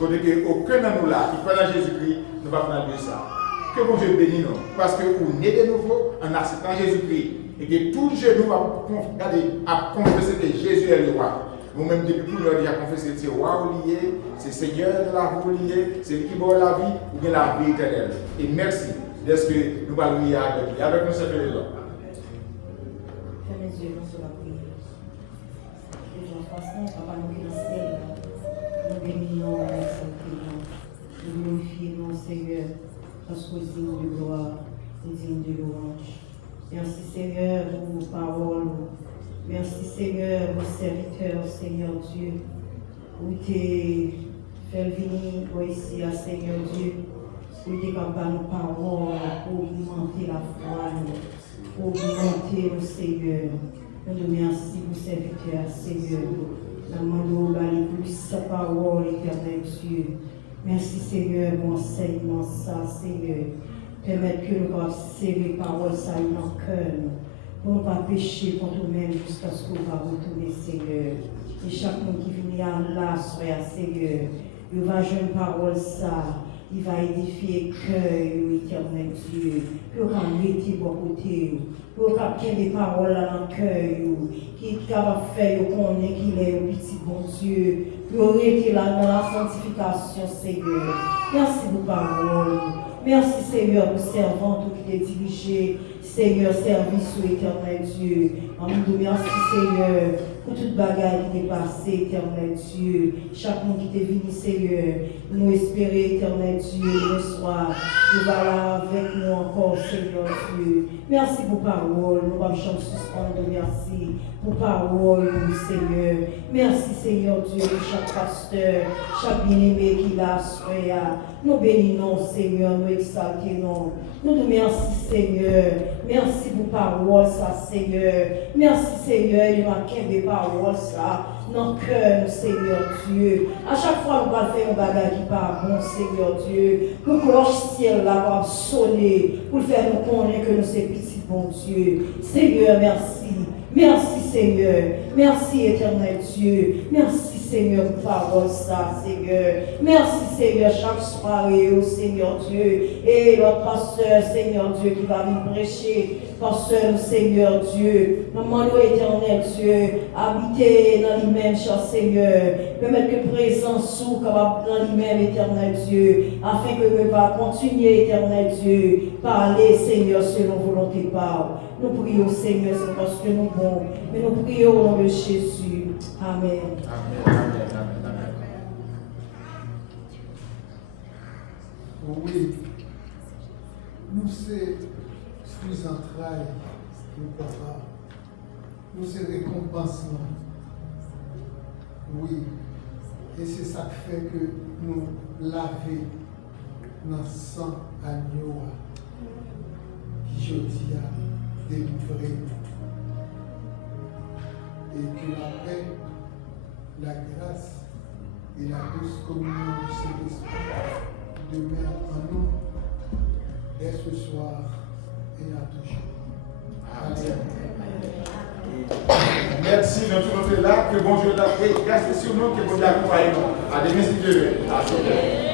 où aucun de nous là, qui parle dans Jésus-Christ, ne va pas faire ça. Que bon Dieu bénisse nous. Parce que vous naissez de nouveau en acceptant Jésus-Christ. Et que tout genou va confesser que Jésus est le roi. Vous-même, depuis que vous avez confessé que c'est le roi lié, c'est le Seigneur de la vie lié, c'est lui qui donne la vie ou bien la vie éternelle. Et merci de ce que nous allons lier avec lui. Avec nous, c'est fait les autres. Fermez les yeux sur la prière. Et j'en fasse un, papa, nous qui dans le ciel, nous bénissons, nous glorifions, Seigneur, parce que c'est nous de gloire, c'est digne de louange. Merci, Seigneur, pour vos paroles. Merci, Seigneur, vos serviteurs, Seigneur Dieu, où tu fait venir ici, Seigneur Dieu, pour te capables nos paroles, pour augmenter la foi, pour augmenter le Seigneur. Nous te remercions pour vos serviteurs, Seigneur. Nous demandons plus sa parole, éternel Dieu. Merci, Seigneur, pour enseignement, ça, Seigneur. Permettre que nous puissions serrer les paroles, ça, dans le cœur. Pour ne pas pécher contre nous-mêmes jusqu'à ce qu'on va retourner, Seigneur. Et chaque monde qui vient là, soyez Seigneur, il va jouer une parole ça, il va édifier le cœur, éternel Dieu. Pour qu'on mette bon côté, pour qu'on ait des paroles dans le cœur, qui va faire qu'on ait qu'il est au petit bon Dieu. Pour être là dans la sanctification, Seigneur. Merci pour parole. Merci, Seigneur, pour servant qui t'est dirigé. Seigneur, service au éternel Dieu. Nous merci, Seigneur, pour toute bagaille qui est passée, éternel Dieu. Chaque monde qui t'est venu, Seigneur, nous espérer, éternel Dieu, le soir. Nous va là avec nous encore, Seigneur Dieu. Merci pour parole. Nous allons suspendre, merci pour parole, Seigneur. Merci, Seigneur Dieu, pour chaque pasteur, chaque bien-aimé qui l'a soyé. Nous bénissons, Seigneur, nous exaltons. Nous te remercions, Seigneur. Merci pour parole, ça, Seigneur. Merci, Seigneur, de marquer des paroles, ça, dans le cœur, Seigneur Dieu. À chaque fois, nous allons faire un bagage qui part bon, Seigneur Dieu. Pour que le ciel là va sonner, pour faire nous connaître que nous sommes petits, bon Dieu. Seigneur, merci. Merci, Seigneur. Merci, éternel Dieu. Merci, Seigneur, pour parole, ça, Seigneur. Merci, Seigneur, chaque soirée, oh Seigneur Dieu. Et notre pasteur, Seigneur Dieu, qui va venir prêcher. Pasteur, Seigneur Dieu. Maman, éternel Dieu, habiter dans lui-même, cher Seigneur. Permettre que présence sous capable dans lui-même, éternel Dieu. Afin que nous va continuer, éternel Dieu. Parler, Seigneur, selon volonté par. Nous prions, Seigneur, c'est parce que nous bons. Mais nous prions au nom de Jésus. Amen. Amen, amen, amen, amen. Oui, nous c'est plus entrailles, nous papa. Nous c'est récompensement. Oui, et c'est ça qui fait que nous laver dans le sang agneau qui je dis à délivrer. Et que la paix, la grâce et la douce communion du Saint-Esprit demeurent en nous dès ce soir et à toujours. Amen. Merci de tout notre là, que bon Dieu l'a fait. Grâce sur nous, que bon Dieu accompagne nous. À demain si Dieu veut.